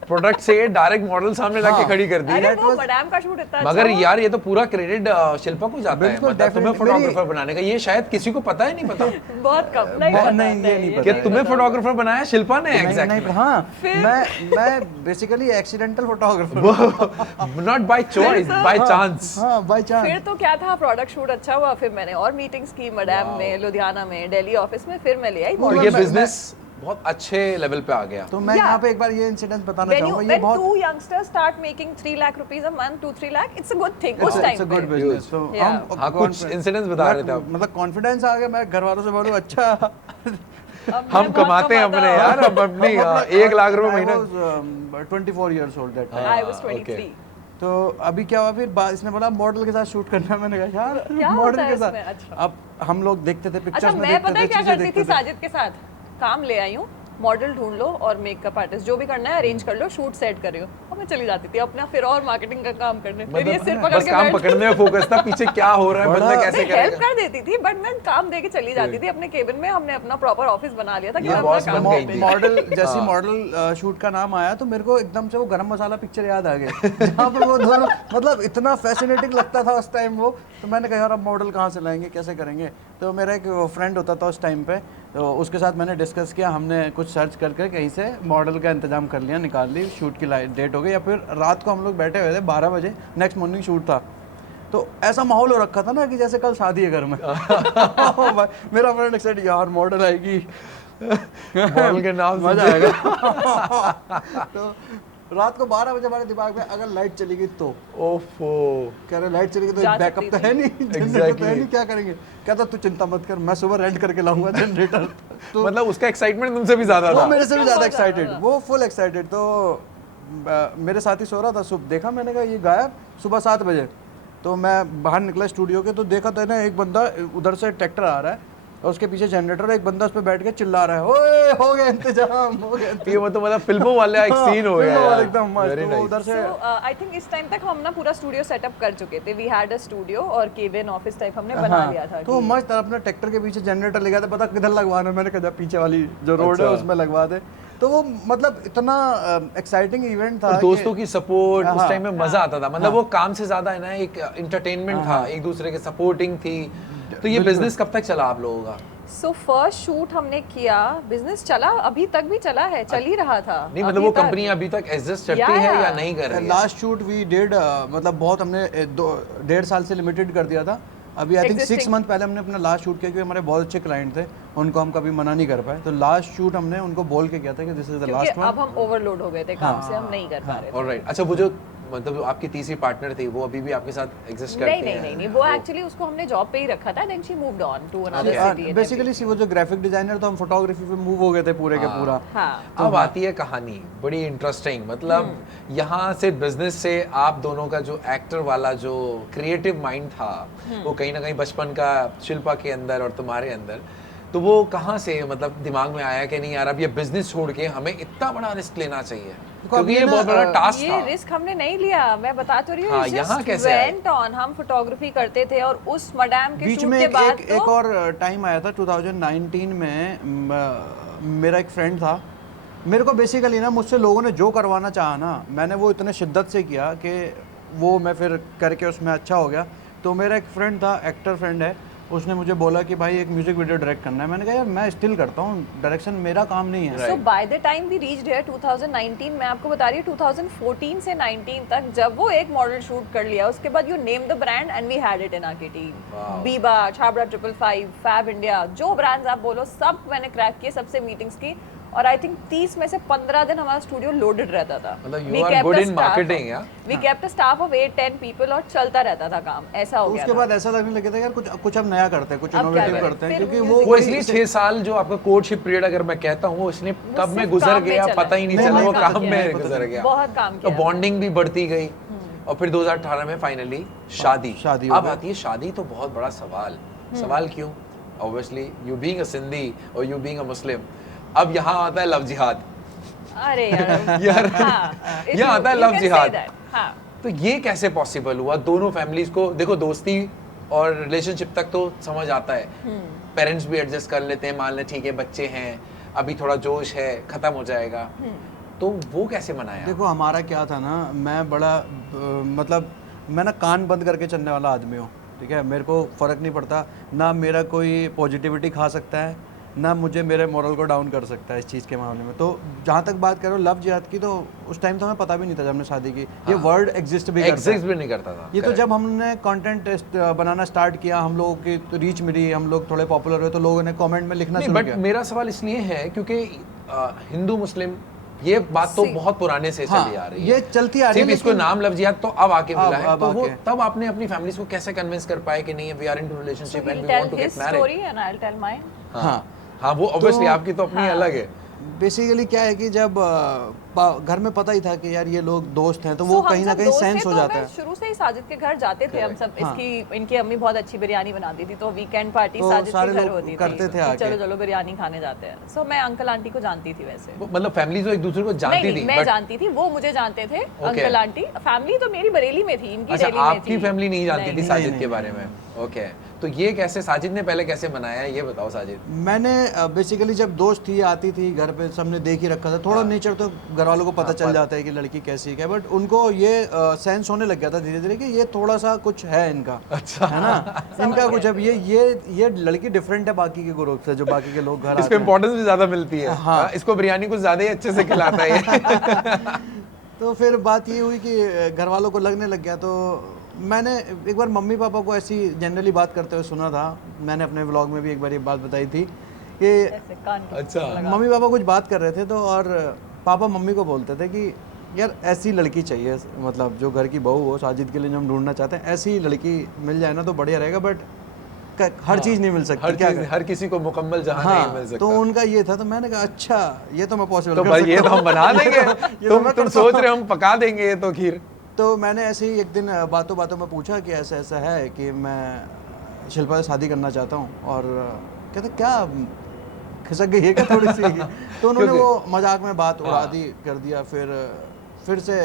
प्रोडक्ट से डायरेक्ट मॉडल सामने लाके खड़ी कर दी। अरे वो मैडम का शूट इतना मगर अच्छा यार ये तो पूरा क्रेडिट शिल्पा को जाता है, मतलब तुम्हें फोटोग्राफर बनाने का। ये शायद किसी को पता ही नहीं पता। बहुत कम नहीं कि तुम्हें फोटोग्राफर बनाया शिल्पा ने। एग्जैक्टली हाँ, मैं basically accidental photographer, not by choice, by chance. हाँ, बाय चांस। फिर तो क्या था, प्रोडक्ट शूट अच्छा हुआ, फिर मैंने और मीटिंग्स की मैडम में, लुधियाना में, दिल्ली ऑफिस में, फिर मैं ले आई। तो ये बिजनेस बहुत अच्छे लेवल पे आ गया। तो मैं यहाँ पे एक बार ये इंसिडेंट बताना चाहूंगा। ये बहुत two youngsters start making 3 lakh rupees a month, 2-3 lakh, it's a good thing उस it's a time good पे। business। तो हाँ, कुछ इंसिडेंट्स बता रहे थे आप। मतलब कॉन्फिडेंस आ गया, मैं घर वालों से बोलूं अच्छा हम कमाते हैं अपने यार, अब अपनी 1 लाख रुपए महीना। 24 years old that time। I was 23। तो अभी क्या हुआ, फिर इसने बोला मॉडल के साथ शूट करना है। मैंने कहा क्या यार मॉडल के होता साथ। है इसमें? अच्छा। अब हम लोग देखते थे पिक्चर्स अच्छा, में, मैं देखते पता है थे क्या चीजें करती देखते थी, थे। साजिद के साथ काम ले आई हूँ, मॉडल ढूंढ लो और मेकअप आर्टिस्ट जो भी करना है अरेंज कर लो, शूट सेट कर रही हो, और मैं चली जाती थी अपना फिर और मार्केटिंग का काम करने। फिर ये सिर पकड़ बस के काम पकड़ने में फोकस था, पीछे क्या हो रहा है, बंदा कैसे हेल्प करेगा। कर देती थी, बट मैं काम दे के चली जाती थी अपने केबिन में। हमने अपना प्रॉपर ऑफिस बना लिया था कि ये मैं बॉस अपना बन काम गई थी। मॉडल जैसी मॉडल शूट का नाम आया तो मेरे को एकदम से वो गरम मसाला पिक्चर याद आ गई, जहाँ पर वो दोनों मतलब इतना फैसिनेटिंग लगता था उस टाइम वो। तो मैंने कहा यार अब मॉडल कहाँ से लाएंगे, कैसे करेंगे। तो मेरा एक फ्रेंड होता था उस टाइम पे, तो उसके साथ मैंने डिस्कस किया, हमने कुछ सर्च करके कहीं से मॉडल का इंतजाम कर लिया, निकाल ली, शूट की डेट हो गई। या फिर रात को हम लोग बैठे हुए थे 12 बजे, नेक्स्ट मॉर्निंग शूट था। तो ऐसा माहौल हो रखा था ना कि जैसे कल शादी है घर में। मेरा फ्रेंड एक्साइटेड, यार मॉडल आएगी, मॉडल के नाम मजा आएगा। तो रात को 12 बजे हमारे दिमाग में अगर लाइट चली गई तो ओफो, कह रहे लाइट चली गई तो जा बैकअप सकती तो है नहीं, जनरेटर तो Exactly. है नहीं, क्या करेंगे। कहता तू चिंता मत कर, मैं सुबह रेंट करके लाऊंगा जनरेटर। तो मतलब उसका एक्साइटमेंट तुमसे भी ज्यादा वो था। मेरे से भी बहुत ज्यादा ज्यादा एक्साइटेड, था। वो फुल एक्साइटेड। तो मेरे साथ ही सो रहा था, सुबह देखा मैंने कहा ये गायब, सुबह 7 बजे। तो मैं बाहर निकला स्टूडियो के, तो देखा था ना एक बंदा उधर से ट्रैक्टर आ रहा है और उसके पीछे जनरेटर, एक बंदा उस पर बैठ के चिल्ला रहा है, ओए हो गया इंतजाम, हो गया इंतजाम। ये मतलब फिल्मों वाला एक सीन हो गया यार। एकदम मस्त। Very तो nice. उधर से आई थिंक इस टाइम तक हम ना पूरा स्टूडियो सेटअप कर चुके थे। वी हैड अ स्टूडियो और केबिन ऑफिस टाइप हमने बना लिया था। तो मस्त अपना ट्रैक्टर के पीछे जनरेटर ले गया था, पता किधर लगवाना है। मैंने कहा पीछे वाली जो रोड है अच्छा। उसमें लगवा दे। तो वो मतलब इतना एक्साइटिंग इवेंट था। और दोस्तों की सपोर्ट उस हाँ। टाइम में मजा आता था, मतलब वो काम से ज्यादा है ना एक एंटरटेनमेंट था, एक दूसरे के सपोर्टिंग थी। तो ये बिजनेस कब तक चला आप लोगों का? सो फर्स्ट शूट हमने किया, बिजनेस चला, अभी तक भी चला है, चल ही रहा था। नहीं मतलब वो कंपनी अभी तक एग्जिस्ट करती है या नहीं कर रही है? लास्ट शूट वी डिड मतलब बहुत हमने 1.5 साल से लिमिटेड कर दिया था। अभी आई थिंक 6 Existing. मंथ पहले हमने अपना लास्ट शूट किया, क्योंकि हमारे बहुत अच्छे क्लाइंट थे, उनको हम कभी मना नहीं कर पाए, तो लास्ट शूट हमने उनको बोल के किया था कि दिस इज द क्योंकि लास्ट अब वन। हम ओवरलोड हो गए थे काम से, हम नहीं कर पा रहे थे। ऑलराइट। अच्छा, वो जो मतलब आपकी तीसरी पार्टनर थी वो अभी भी आपके साथ एग्जिस्ट करती नहीं है? नहीं नहीं नहीं, वो एक्चुअली उसको हमने जॉब पे ही रखा था, then she moved on to another city. Basically see वो जो ग्राफिक डिजाइनर, तो हम फोटोग्राफी पे मूव हो गए थे पूरे के पूरा। हाँ, अब आती है कहानी बड़ी इंटरेस्टिंग, मतलब यहाँ से बिजनेस से आप दोनों का जो एक्टर वाला जो क्रिएटिव माइंड था वो कहीं ना कहीं बचपन का शिल्पा के अंदर और तुम्हारे अंदर, तो वो कहाँ से मतलब दिमाग में आया कि नहीं यार अब ये बिजनेस छोड़ के हमें इतना बड़ा रिस्क लेना चाहिए, क्योंकि ये बहुत बड़ा टास्क ये था। रिस्क हमने नहीं लिया, मैं बता तो रही हूँ। हाँ, यहाँ कैसे आए? वेंट ऑन, हम फोटोग्राफी करते थे और उस मैडम के बीच शूट में के बाद एक और टाइम आया था 2019 में, मेरा एक फ्रेंड था, मेरे को बेसिकली ना मुझसे लोगों ने जो करवाना चाहा ना, मैंने वो इतने शिद्दत से किया कि वो मैं फिर करके उसमें अच्छा हो गया। तो मेरा एक फ्रेंड था, एक्टर फ्रेंड है, उसने मुझे बोला कि भाई एक म्यूजिक वीडियो डायरेक्ट करना है। मैंने कहा यार मैं स्टिल करता हूँ, डायरेक्शन मेरा काम नहीं है। So by the time we reached here 2019, मैं आपको बता रही हूँ 2014 से 19 तक, जब वो एक मॉडल शूट कर लिया, उसके बाद you name the brand and we had it in our team. Biba, Chhabra 555, Fab India, जो ब्रांड्स आप बोलो सब मैंने क्रैक किए, सबसे मीटिंग्स की, और आई थिंक 30 में से 15 दिन हमारा स्टूडियो लोडेड रहता था। मतलब you are good in marketing, yeah? We kept a staff of 8-10 people और चलता रहता था काम, ऐसा हो तो गया उसके था। बाद ऐसा लगने लगा था यार कुछ अब नया करते हैं, कुछ अब क्या इनोवेटिव करें? करते हैं, फिर क्योंकि music- वो इसलिए 6 साल जो आपका कोर्टशिप पीरियड अगर मैं कहता हूँ वो इसने कब में सिर्फ गुजर काम में गया चला पता ही नहीं है। चला, नहीं, वो नहीं, काम पता में नहीं, गुजर गया। बहुत काम तो किया। बॉन्डिंग भी बढ़ती गई और फिर 2018 में फाइनली शादी। शादी हो अब गई। आती है शादी, तो बहुत बड़ा सवाल क्यों? Obviously you being a Sindhi और यू बीइंग अ मुस्लिम, अब यहाँ आता है लव जिहाद। अरे यार, यार, हाँ, if यहाँ you- आता है you लव can say जिहाद। that, हाँ। तो ये कैसे पॉसिबल हुआ? दोनों फैमिलीज को देखो, दोस्ती और रिलेशनशिप तक तो समझ आता है, पेरेंट्स भी एडजस्ट कर लेते हैं, मान ले ठीक है बच्चे हैं, अभी थोड़ा जोश है, खत्म हो जाएगा, तो वो कैसे मनाया? देखो हमारा क्या था ना, मैं बड़ा मतलब मैं ना कान बंद करके चलने वाला आदमी हूँ, ठीक है, मेरे को फ़र्क नहीं पड़ता, ना मेरा कोई पॉजिटिविटी खा सकता है, ना मुझे मेरे मोरल को डाउन कर सकता है इस चीज़ के मामले में। तो जहाँ तक बात करो लव जिहाद की, तो उस टाइम तो हमें पता भी नहीं था जब हमने शादी की, ये वर्ड एग्जिस्ट भी करता है। एग्जिस्ट भी नहीं करता था ये तो जब हमने कंटेंट बनाना स्टार्ट किया, हम लोगों की तो रीच मिली, हम लोग थोड़े पॉपुलर हुए, तो लोगों ने कमेंट में लिखना शुरू बट किया। मेरा सवाल इसलिए है क्योंकि हिंदू मुस्लिम ये बात तो बहुत पुराने से चली आ रही है, ये चलती आ रही है, सिर्फ इसको लेकिन- नाम लव जिहाद तो अब आके मिला है, अब तो वो आके। तब आपने अपनी फैमिलीज को कैसे कन्विंस कर पाए कि नहीं we are into relationship and we He'll want to tell get his married? story and I'll tell mine. हाँ, हाँ, वो ऑब्वियसली आपकी तो अपनी अलग है। बेसिकली क्या है कि जब घर में पता ही था कि यार ये लोग दोस्त हैं, तो So, वो हम कहीं ना सब कहीं दोस्त सेंस थे, हो तो जाता मैं है। शुरू से ही साजिद के घर जाते थे हम सब। हाँ। इसकी इनकी अम्मी बहुत अच्छी बिरयानी बनाती थी, तो वीकेंड पार्टी तो साजिद सारे के घर लोग होती थी, करते थे कि आके। चलो चलो बिरयानी खाने जाते हैं। सो मैं अंकल आंटी को जानती थी वैसे। वो मतलब फैमिली तो एक दूसरे को जानती नहीं थी, नहीं, मैं but- जानती थी, वो मुझे जानते थे। अंकल आंटी फैमिली तो मेरी बरेली में थी, इनकी अच्छा, दिल्ली में थी। आपकी फैमिली नहीं जानती थी नहीं, साजिद नहीं, के बारे में? ओके, तो ये कैसे साजिद ने पहले कैसे बनाया ये बताओ साजिद। मैंने बेसिकली जब दोस्त थी आती थी घर पे, सबने देख ही रखा था, थोड़ा नेचर तो घर वालों को पता चल जाता है कि लड़की कैसी है, बट उनको ये सेंस होने लग गया था धीरे धीरे कि ये थोड़ा सा कुछ है इनका, अच्छा, है ना, इनका कुछ अब ये लड़की डिफरेंट है बाकी के ग्रुप से, जो बाकी के लोग घर इसको आते हैं। इम्पोर्टेंस भी ज्यादा मिलती है। हाँ। इसको बिरयानी कुछ ज्यादा ही अच्छे से खिलाता है ये। तो फिर बात ये हुई कि घर वालों को लगने लग गया, तो मैंने एक बार मम्मी पापा को ऐसी जनरली बात करते हुए सुना था, मैंने अपने व्लॉग में भी एक बार ये बात बताई थी कि ऐसे कान के अच्छा। लगा। मम्मी पापा कुछ बात कर रहे थे, तो और पापा मम्मी को बोलते थे कि यार ऐसी लड़की चाहिए, मतलब जो घर की बहू हो, साजिद के लिए जो हम ढूंढना चाहते हैं, ऐसी लड़की मिल जाए ना तो बढ़िया रहेगा, बट हर चीज़ नहीं मिल सकती, हर क्या चीज, करें? हर किसी को मुकम्मल जहां नहीं मिल हाँ, सकता। तो उनका ये था, तो मैंने कहा अच्छा ये तो मैं पॉसिबल तो कर भाई सकता ये तो हम हूँ। बना देंगे। ये तो मैं तुम करता सोच हूँ। रहे हो हम पका देंगे ये तो खीर। तो मैंने ऐसे ही एक दिन बातों बातों में पूछा कि ऐसा ऐसा है कि मैं शिल्पा से शादी करना चाहता हूँ, और कहते क्या खिसक गई है क्या थोड़ी सी? तो उन्होंने वो मजाक में बात उड़ा दी कर दिया। फिर से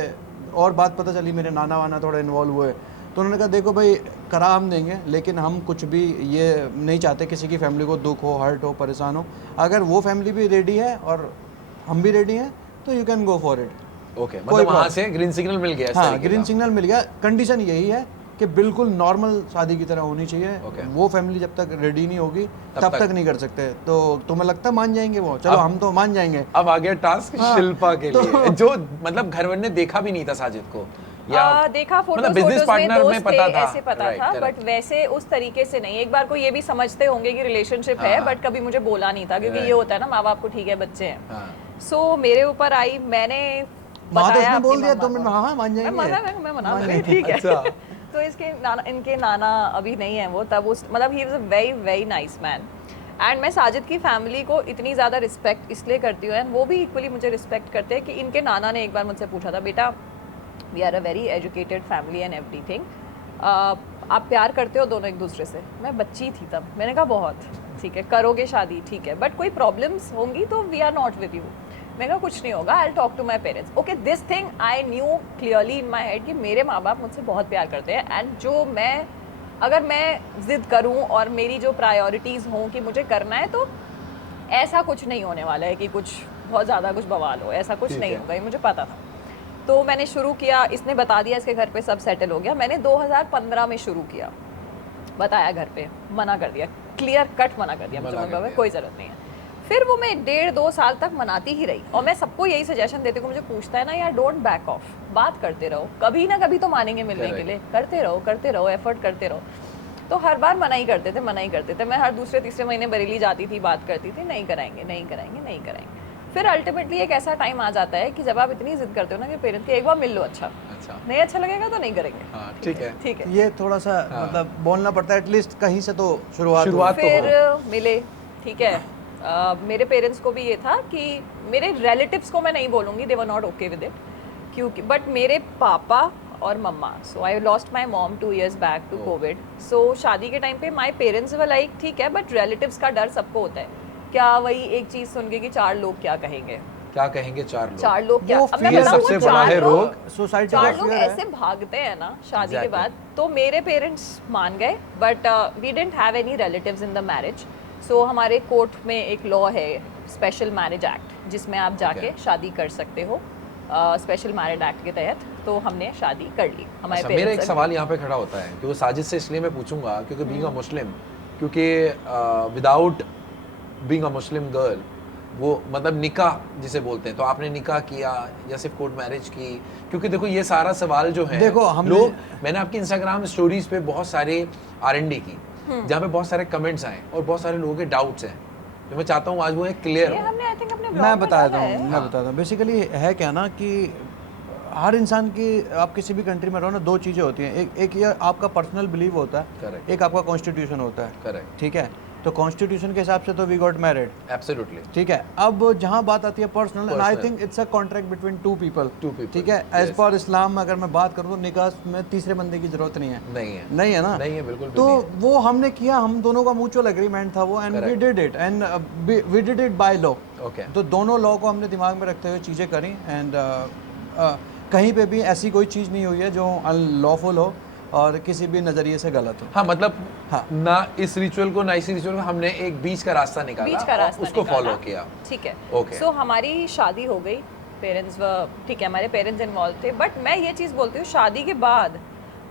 और बात पता चली, मेरे नाना वाना थोड़ा इन्वॉल्व हुए, तो उन्होंने कहा देखो भाई करा हम देंगे, लेकिन हम कुछ भी ये नहीं चाहते किसी की फैमिली को दुख हो, हर्ट हो, परेशान हो। अगर वो फैमिली भी रेडी है और हम भी रेडी हैं तो you can go for it. Okay, मतलब वहां से ग्रीन सिग्नल मिल गया इस हाँ, तरीके ग्रीन का। सिग्नल मिल गया। कंडीशन यही है कि बिल्कुल नॉर्मल शादी की तरह होनी चाहिए। Okay. वो फैमिली जब तक रेडी नहीं होगी तब तब तक तक नहीं कर सकते। तो तुम्हें लगता है मान जाएंगे वो? चलो हम तो मान जाएंगे। अब आ गया टास्क हाँ, शिल्पा के तो- लिए, जो मतलब घर वाले ने देखा भी नहीं था साजिद को, देखा मतलब फोटोज business फोटोज में partner में दोस्त पता थे, था, ऐसे पता right, था, correct. बट वैसे उस तरीके से नहीं। एक बार को ये भी समझते होंगे कि रिलेशनशिप है, हाँ। बट कभी मुझे बोला नहीं था, क्योंकि Right. ये होता है ना, माँ बाप को ठीक है बच्चे हैं। हाँ। सो मेरे ऊपर आई, मैंने माँ तो बताया उसने अपनी बोल दिया मम्मा 2 मिनट को। में, हाँ मान मैं जाएंगे। मना मान लगी, जाएंगे। ठीक है। अच्छा। तो इनके नाना अभी नहीं है वो, तब उस मतलब he was a very very nice man. And मैं साजिद की फैमिली को इतनी ज़्यादा रिस्पेक्ट इसलिए करती हूँ, एंड वो भी इक्वली मुझे रिस्पेक्ट करते हैं कि इनके नाना ने एक बार मुझसे पूछा था, बेटा we are a very educated family and everything, आप प्यार करते हो दोनों एक दूसरे से? मैं बच्ची थी तब, मैंने कहा बहुत। ठीक है, करोगे शादी, ठीक है, बट कोई प्रॉब्लम्स होंगी तो we are not with you. मैं कहा कुछ नहीं होगा, I will talk to my parents. Okay, this thing I knew clearly in my head कि मेरे माँ बाप मुझसे बहुत प्यार करते हैं, एंड जो मैं अगर मैं ज़िद करूं और मेरी जो प्रायोरिटीज़ हों कि मुझे करना है, तो ऐसा कुछ नहीं होने वाला है कि कुछ बहुत ज़्यादा कुछ बवाल हो, ऐसा कुछ ठीक नहीं है। होगा, ये मुझे पता था। तो मैंने शुरू किया, इसने बता दिया, इसके घर पे सब सेटल हो गया। मैंने 2015 में शुरू किया, बताया घर पे, मना कर दिया, क्लियर कट मना कर दिया, मुझे मना कर मतलब दिया। कोई ज़रूरत नहीं है। फिर वो मैं 1.5-2 साल तक मनाती ही रही, और मैं सबको यही सजेशन देती हूँ, मुझे पूछता है ना यार, डोंट बैक ऑफ, बात करते रहो, कभी ना कभी तो मानेंगे मिलने के Correct. लिए, करते रहो, एफर्ट करते रहो। तो हर बार मना ही करते थे। मैं हर दूसरे तीसरे महीने बरेली जाती थी, बात करती थी, नहीं कराएंगे। फिर अल्टीमेटली एक ऐसा टाइम आ जाता है कि जब आप इतनी जिद करते हो ना कि पेरेंट्स की एक बार मिल लो, अच्छा अच्छा। नहीं अच्छा लगेगा तो नहीं करेंगे। हाँ, ठीक है। ठीक है। ये थोड़ा सा हाँ। मतलब बोलना पड़ता है, एटलीस्ट कहीं से तो शुरुआत शुरुआत हो। तो फिर मिले, ठीक है। मेरे पेरेंट्स को भी ये था कि मेरे रिलेटिव्स को मैं नहीं बोलूँगी, they were not okay with it, क्योंकि बट मेरे पापा और मम्मा, so I lost my mom 2 years back to COVID. So शादी के टाइम पे माई पेरेंट्स वर लाइक ठीक है, बट रिलेटिव्स का डर सबको होता है, क्या वही एक चीज़ सुन के कि 4 लोग क्या कहेंगे, क्या कहेंगे 4 लोग? 4 लोग क्या, वो अब मैं fear बताऊँ, सबसे वो बड़ा 4 है लोग- रोग। सोसाइटी 4 का लोग fear है। ऐसे भागते हैं ना शादी के Exactly. बाद। तो मेरे पेरेंट्स मान गए, but we didn't have any relatives in the marriage. So हमारे कोर्ट में एक लॉ है, स्पेशल मैरिज एक्ट, जिसमें आप जाके Okay. शादी कर सकते हो स्पेशल मैरिज एक्ट के तहत। तो हमने शादी कर ली। हमारे अच्छा, मेरा एक parents सवाल यहाँ पे खड़ा होता है कि वो साजिद से इसलिए मैं पूछूंगा क्योंकि बीइंग अ मुस्लिम, क्योंकि without being a Muslim girl, वो मतलब निकाह जिसे बोलते हैं, तो आपने निकाह किया या सिर्फ कोर्ट मैरिज की? क्योंकि देखो ये सारा सवाल जो है, देखो, हमने- लोग, मैंने आपकी इंस्टाग्राम स्टोरीज पे बहुत सारे R&D की, जहाँ पे बहुत सारे कमेंट्स आए और बहुत सारे लोगों के डाउट्स हैं, जो मैं चाहता हूँ आज वो क्लियर ये हो। हमने आई थिंक अपने blog मैं में बताता डाला है। हूँ, मैं बताता हूँ। बेसिकली है क्या ना कि हर इंसान की, आप किसी भी कंट्री में रहो ना, 2 चीज़ें होती हैं। एक ये आपका पर्सनल बिलीव होता है, Correct. एक आपका कॉन्स्टिट्यूशन होता है। करेक्ट, ठीक है, तो कॉन्स्टिट्यूशन के हिसाब से तो वी गॉट मैरिड, एब्सोल्युटली। ठीक है। अब जहाँ बात आती है personal, and I Personal. Think it's a contract between 2 people, Two people, ठीक है। As yes. पर इस्लाम अगर मैं बात करूँ तो निकाह में तीसरे बंदे की जरूरत नहीं है। नहीं है ना? नहीं है, बिल्कुल भी तो नहीं है। वो हमने किया, हम दोनों का म्यूचुअल एग्रीमेंट था वो, and we Correct. Did it, and we did it by law. Okay, तो दोनों लॉ को हमने दिमाग में रखते हुए चीज़ें करी, एंड कहीं पे भी ऐसी कोई चीज़ नहीं हुई है जो अनलॉफुल हो और किसी भी नज़रिए से गलत हो। हाँ, मतलब हाँ। ना इस रिचुअल को ना इस रिचुअल को, हमने एक बीच का रास्ता निकाला बीच का और रास्ता उसको निकाला। फॉलो किया। ठीक है। Okay. सो हमारी शादी हो गई, पेरेंट्स ठीक है, हमारे पेरेंट्स इन्वॉल्व थे, बट मैं ये चीज़ बोलती हूँ, शादी के बाद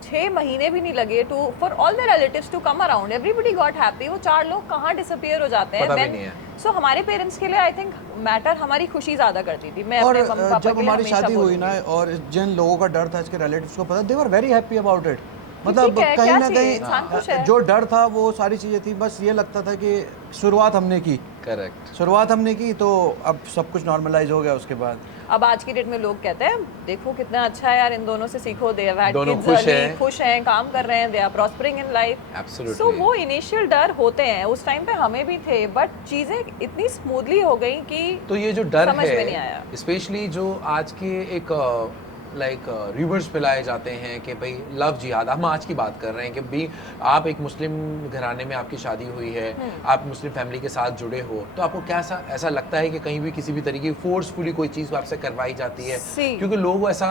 6 महीने भी नहीं लगे to for all the relatives to come around, everybody got happy. वो 4 लोग कहाँ डिसअपियर हो जाते हैं। पता भी नहीं है। सो हमारे पेरेंट्स के लिए आई थिंक मैटर हमारी खुशी ज़्यादा करती थी। मैं और अपने मम्मी पापा जब के लिए हमारी हमेशा शादी हुई ना, बोलूंगी। और जिन लोगों का डर था, इसके रिलेटिव्स को पता, they were very happy about it. मतलब ठीक है, कहीं क्या ना चाहिए? इंसान खुश है। कहीं जो डर था वो सारी चीज़ें थी, बस ये लगता था कि शुरुआत हमने की, तो अब सब कुछ नॉर्मलाइज हो गया उसके बाद। अब आज की डेट में लोग कहते हैं देखो कितना अच्छा है यार, इन दोनों से सीखो, दे हैव हैड दोनों किड्स खुश अर्ली, हैं। खुश हैं, काम कर रहे हैं, they are prospering in life. Absolutely. So वो इनिशियल डर होते हैं, उस टाइम पे हमें भी थे, बट चीजें इतनी स्मूथली हो गई कि तो ये जो डर समझ में है, नहीं आया। स्पेशली जो आज के एक रिवर्स फैलाए जाते हैं कि भाई लव जिहाद, हम आज की बात कर रहे हैं कि भाई आप एक मुस्लिम घराने में आपकी शादी हुई है, आप मुस्लिम फैमिली के साथ जुड़े हो, तो आपको क्या ऐसा लगता है कि कहीं भी किसी भी तरीके की फोर्सफुली कोई चीज़ आपसे करवाई जाती है? क्योंकि लोगों को ऐसा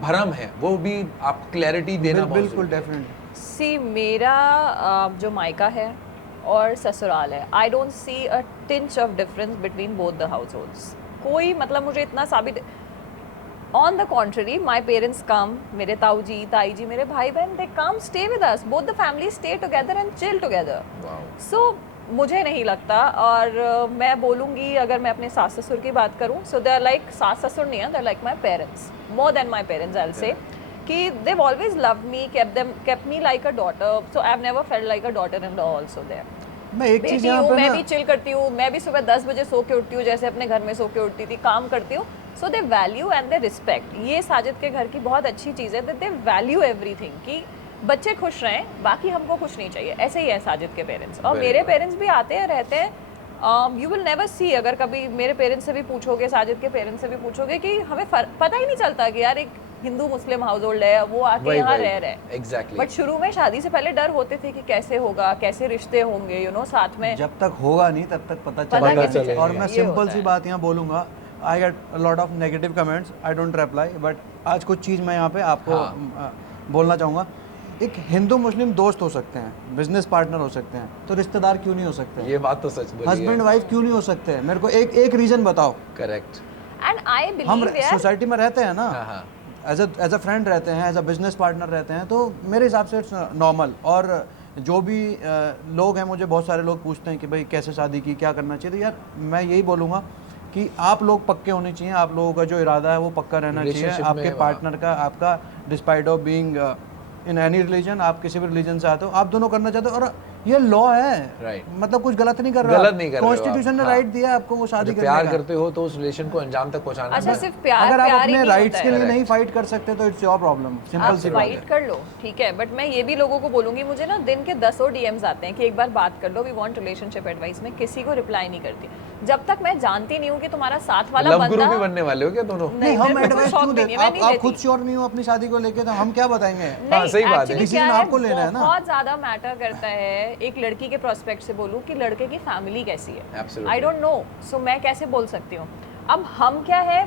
भ्रम है, वो भी आपको क्लैरिटी देना बहुत बिल्कुल, जरूरी है। डेफिनेटली। सी मेरा जो मायका है और ससुराल है, I don't see a tinge of difference between both the households. कोई मतलब मुझे इतना साबित, on the contrary my parents come, मेरे ताऊ जी ताई जी, मेरे भाई बहन, they come stay with us, both the family stay together and chill together. Wow. So मुझे नहीं लगता, और मैं बोलूँगी अगर मैं अपने सास ससुर की बात करूँ, सो दे आर लाइक, सास ससुर नहीं है, they are like my parents, more than my parents, I will say, कि they've always loved me, kept me like a daughter, so I've never felt like a daughter-in-law also there. मैं एक चीज़ बेटी यहाँ हूँ, पे मैं ना भी चिल करती हूँ, मैं भी सुबह 10 बजे सो के उठती हूँ जैसे अपने घर में सो के उठती थी, काम करती हूँ. So they value and they respect. ये साजिद के घर की बहुत अच्छी चीज़ है, दे वैल्यू एवरीथिंग, कि बच्चे खुश रहें, बाकी हमको कुछ नहीं चाहिए. ऐसे ही है साजिद के पेरेंट्स. और मेरे पेरेंट्स भी आते हैं, रहते हैं. यू विल नेवर सी, अगर कभी मेरे पेरेंट्स से भी पूछोगे, साजिद के पेरेंट्स से भी पूछोगे, कि हमें पता ही नहीं चलता कि यार एक हिंदू मुस्लिम हाउस होल्ड है, वो आके यहाँ रह रहे हैं. एग्जैक्टली. बट शुरू में शादी से पहले डर होते थे कि कैसे होगा, कैसे रिश्ते होंगे, यू नो, साथ में. जब तक होगा नहीं तब तक पता पता चलेगा. कैसे चलेगा? और मैं ये सिंपल होता सी है. बात यहाँ बोलूँगा, I get lot of negative comments, I don't reply, but आज कुछ चीज़ मैं यहाँ पे आपको बोलना चाहूँगा. एक हिंदू मुस्लिम दोस्त हो सकते हैं, बिजनेस पार्टनर हो सकते हैं, तो रिश्तेदार क्यों नहीं हो सकते? ये बात तो सच बोली है. हस्बैंड वाइफ क्यों नहीं हो सकते? मेरे को एक रीज़न बताओ. करेक्ट. एंड आई हम बिलीव यार, सोसाइटी में रहते हैं ना, हाँ. एज अ फ्रेंड रहते हैं, एज अ बिजनेस पार्टनर रहते हैं, तो मेरे हिसाब से इट्स नॉर्मल. और जो भी लोग हैं, मुझे बहुत सारे लोग पूछते हैं कि भाई कैसे शादी की, क्या करना चाहिए. तो यार मैं यही बोलूँगा कि आप लोग पक्के होने चाहिए, आप लोगों का जो इरादा है वो पक्का रहना चाहिए. Relationship आपके में, पार्टनर का, आपका, despite of being in any religion, आप किसी भी रिलीजन से आते हो, आप दोनों करना चाहते हो, और ये लॉ है. Right. मतलब कुछ गलत नहीं कर रहे हो. गलत नहीं कर रहे हो आप. कॉन्स्टिट्यूशन ने हाँ. राइट दिया है आपको वो शादी जब करने प्यार का. करते हो तो उस रिलेशन को अंजाम तक पहुंचाना अच्छा है. सिर्फ प्यार अगर आप प्यार ही अपने नहीं राइट्स होता के है. लिए नहीं फाइट कर सकते तो इट्स योर प्रॉब्लम. सिंपल आप सी बात है. फाइट कर लो, ठीक है, बट मैं ये भी लोगों को बोलूंगी, मुझे ना दिन के 10 डीएम्स आते हैं कि एक बार बात कर लो, वी वांट रिलेशनशिप एडवाइस. में किसी को रिप्लाई नहीं करती जब तक मैं जानती नहीं हूँ कि तुम्हारा साथ वाला लव बंदा. गुरु भी बनने वाले हो क्या दोनों? नहीं, हम मेरे को एडवाइस शौक क्यों भी दें? नहीं है, मैं नहीं आप देती. खुद श्योर नहीं हो अपनी शादी को लेके, तो हम क्या बताएंगे? हाँ, सही बात है. actually डिसीजन क्या है, आपको लेना है ना. बहुत ज्यादा मैटर करता है एक लड़की के प्रोस्पेक्ट से बोलूं कि लड़के की फैमिली कैसी है. Absolutely. आई डोंट नो, सो मैं कैसे बोल सकती हूँ. अब हम क्या है,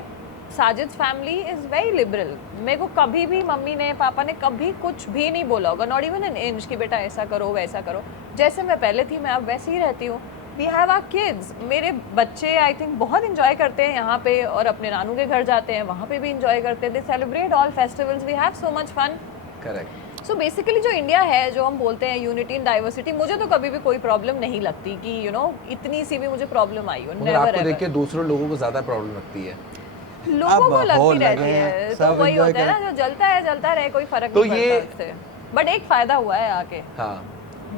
Sajid family is very liberal. मेरे को कभी भी मम्मी ने, पापा ने कभी कुछ भी नहीं बोला होगा, नॉट इवन एन इंच, कि बेटा ऐसा करो वैसा करो. जैसे मैं पहले थी मैं अब वैसे ही रहती हूँ. We have our kids. मेरे बच्चे आई थिंक बहुत इंजॉय करते हैं यहाँ पे, और अपने नानू के घर जाते हैं, वहाँ पे भी इंजॉय करते हैं. They celebrate all festivals, we have so much fun. Correct. So basically जो इंडिया है, जो हम बोलते हैं यूनिटी इन डाइवर्सिटी, मुझे तो कभी भी कोई प्रॉब्लम नहीं लगती कि यू नो इतनी सी भी मुझे प्रॉब्लम आई हो. मगर नेवर आपको देख एवर. के दूसरों लोगों को ज्यादा प्रॉब्लम लगती है. लोगों को अब लगती होल रहती लगे है, हैं, तो सब वही enjoy होता है ना, जो जलता है जलता रहे, कोई फर्क तो नहीं ये- पड़ता उससे. बट एक फायदा हुआ है आके, हाँ.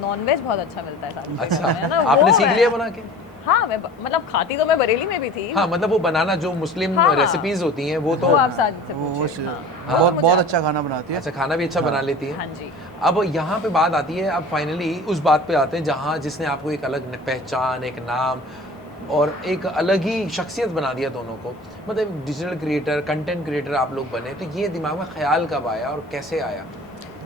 नॉनवेज बहुत अच्छा मिलता है साथ में, अच्छा. है ना, आपने वो सीख है. लिया बना के? हाँ, मैं मतलब खाती तो मैं बरेली में भी थी. हाँ, मतलब वो बनाना जो मुस्लिम हाँ. रेसिपीज होती हैं वो तो. वो आप साजिद से वो पूछिए. हाँ. बहुत मुझे बहुत आता अच्छा खाना बनाती है. अच्छा, खाना भी अच्छा बना लेती है. हाँ जी. अब यहाँ पे बात आती है, अब फाइनली उस बात पे आते हैं जहाँ जिसने आपको एक अलग पहचान, एक नाम और एक अलग ही शख्सियत बना दिया दोनों को. मतलब डिजिटल क्रिएटर, कंटेंट क्रिएटर आप लोग बने, तो ये दिमाग में ख्याल कब आया और कैसे आया?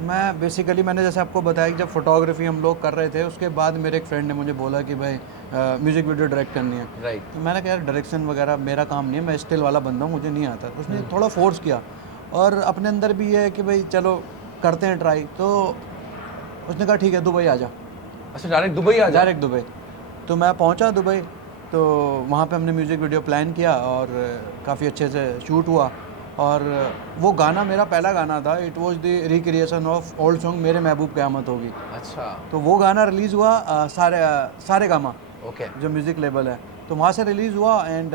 मैं बेसिकली, मैंने जैसे आपको बताया कि जब फोटोग्राफी हम लोग कर रहे थे, उसके बाद मेरे एक फ्रेंड ने मुझे बोला कि भाई म्यूज़िक वीडियो डायरेक्ट करनी है. राइट. तो मैंने कहा यार डायरेक्शन वगैरह मेरा काम नहीं है, मैं स्टिल वाला बंदा हूँ, मुझे नहीं आता. तो उसने थोड़ा फोर्स किया, और अपने अंदर भी ये है कि भाई चलो करते हैं ट्राई. तो उसने कहा ठीक है दुबई आ जा. अच्छा, डायरेक्ट दुबई आ जा. Direct Dubai. तो मैं पहुंचा दुबई, तो वहाँ पे हमने म्यूज़िक वीडियो प्लान किया और काफ़ी अच्छे से शूट हुआ. और वो गाना मेरा पहला गाना था. It was the recreation of old song मेरे महबूब क़यामत होगी. अच्छा. तो वो गाना रिलीज़ हुआ सारे गामा, ओके. जो म्यूज़िक लेबल है, तो वहाँ से रिलीज़ हुआ. एंड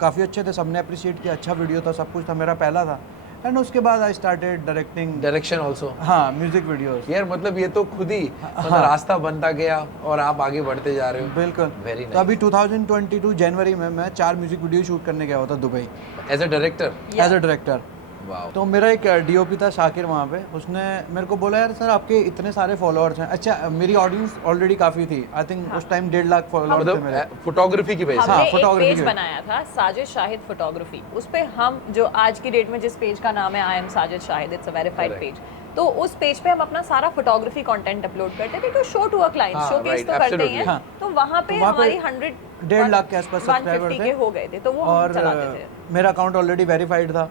काफ़ी अच्छे थे, सबने अप्रिशिएट किया, अच्छा वीडियो था, सब कुछ था, मेरा पहला था. एंड उसके बाद I started directing. Direction also. हाँ, म्यूज़िक वीडियोस. यार मतलब ये तो खुद ही मतलब रास्ता बनता गया और आप आगे बढ़ते जा रहे हो. बिल्कुल. वेरी तो अभी 2022 जनवरी में मैं 4 म्यूज़िक वीडियो शूट करने गया हुआ था Dubai, as a director. As a director. Wow. तो मेरा एक डीओपी था शाकिर वहाँ पे, उसने मेरे को बोला यार सर आपके इतने सारे फॉलोअर्स हैं. अच्छा, मेरी ऑडियंस ऑलरेडी काफ़ी थी, आई थिंक उस टाइम 1.5 लाख फॉलोअर्स थे मेरे. मतलब फोटोग्राफी की वजह से. हमने एक photography पेज की। बनाया था साजिद शाहिद फोटोग्राफी. उस पे हम, जो आज की डेट में जिस पेज का नाम है I am Sajid Shahid, it's a verified Correct. Page, तो उस पेज पे हम अपना सारा फोटोग्राफी कंटेंट अपलोड करते थे, तो शो टू अ क्लाइंट, हाँ, शोकेस right, तो करते ही absolutely. हैं. हाँ. तो वहाँ पे तो वहाँ पे हमारी 1.5 लाख के आसपास सब्सक्राइबर 150 थे. के हो गए थे, तो वो हम और चलाते थे. मेरा अकाउंट ऑलरेडी वेरीफाइड था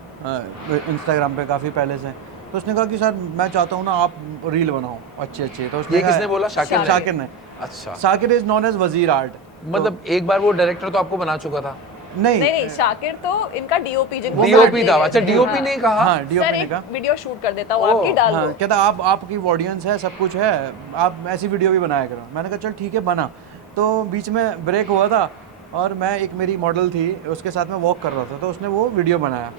इंस्टाग्राम पे काफ़ी पहले से. तो उसने कहा कि सर मैं चाहता हूँ ना आप रील बनाओ अच्छी अच्छी. तो उसने ये कहा- किसने बोला? शाकिर ने? शाकिर ने. अच्छा. शाकिर इज नॉन एज वजीर आर्ट. मतलब एक बार वो डायरेक्टर तो आपको बना चुका था. नहीं नहीं, शाकिर तो इनका डीओपी, जिनको डीओपी था. अच्छा, डीओपी ने कहा. हाँ, डीओपी सर ने एक कहा. वीडियो शूट कर देता हूँ, ओह, आपकी डाल हाँ, दो. कहता आपकी ऑडियंस है, सब कुछ है, आप ऐसी वीडियो भी बनाया करो. मैंने कहा चल ठीक है बना. तो बीच में ब्रेक हुआ था और मैं, एक मेरी मॉडल थी, उसके साथ में वॉक कर रहा था, तो उसने वो वीडियो बनाया.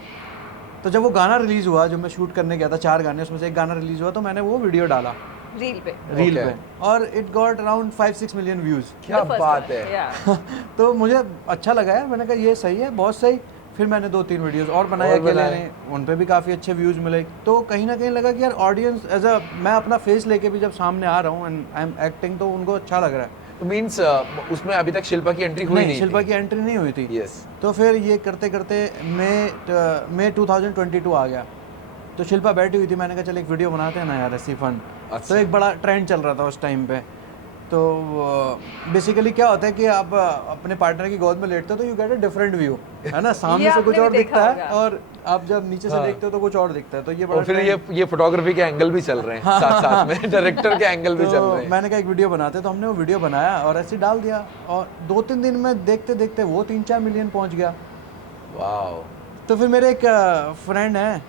तो जब वो गाना रिलीज हुआ, जो मैं शूट करने गया था 4 गाने, उसमें से एक गाना रिलीज हुआ, तो मैंने वो वीडियो डाला रील पे। Reel Okay. पे, और it got around 5-6 million views. क्या The first बात one, है। yeah. तो मुझे अच्छा लगा यार, मैंने कहा ये सही है, बहुत सही। फिर मैंने 2-3 वीडियोस और बनाए और अकेले बनाए। ने, उन पे भी काफ़ी अच्छे व्यूज़ मिले। तो कहीं ना कहीं लगा कि यार ऑडियंस एज अ, मैं अपना फेस लेके भी जब सामने आ रहा हूँ एंड आई एम एक्टिंग, तो उनको अच्छा लग रहा है। तो मींस उसमें अभी तक शिल्पा की एंट्री हुई नहीं, नहीं शिल्पा थी। की एंट्री नहीं हुई थी। यस। तो फिर ये करते करते मई 2022 आ गया, तो शिल्पा बैठी हुई थी, मैंने कहा चल एक वीडियो बनाते हैं ना यार, ऐसी फन। अच्छा। तो एक बड़ा ट्रेंड चल रहा था उस टाइम पे। तो बेसिकली क्या होता है कि आप अपने पार्टनर की गोद में लेटते हो तो you get a different view, है ना, सामने से कुछ आपने और भी दिखता देखा है होगा। और आप जब नीचे से हाँ। देखते हो तो कुछ और दिखता है। तो ये बड़ा और फिर trend- ये फोटोग्राफी के एंगल भी चल रहे हैं साथ साथ में, डायरेक्टर के एंगल भी चल तो रहे हैं। मैंने कहा एक वीडियो बनाते, तो हमने वो वीडियो बनाया और ऐसे ही डाल दिया, और 2-3 दिन में देखते देखते वो 3-4 मिलियन पहुंच गया। वाओ। तो फिर मेरे एक फ्रेंड है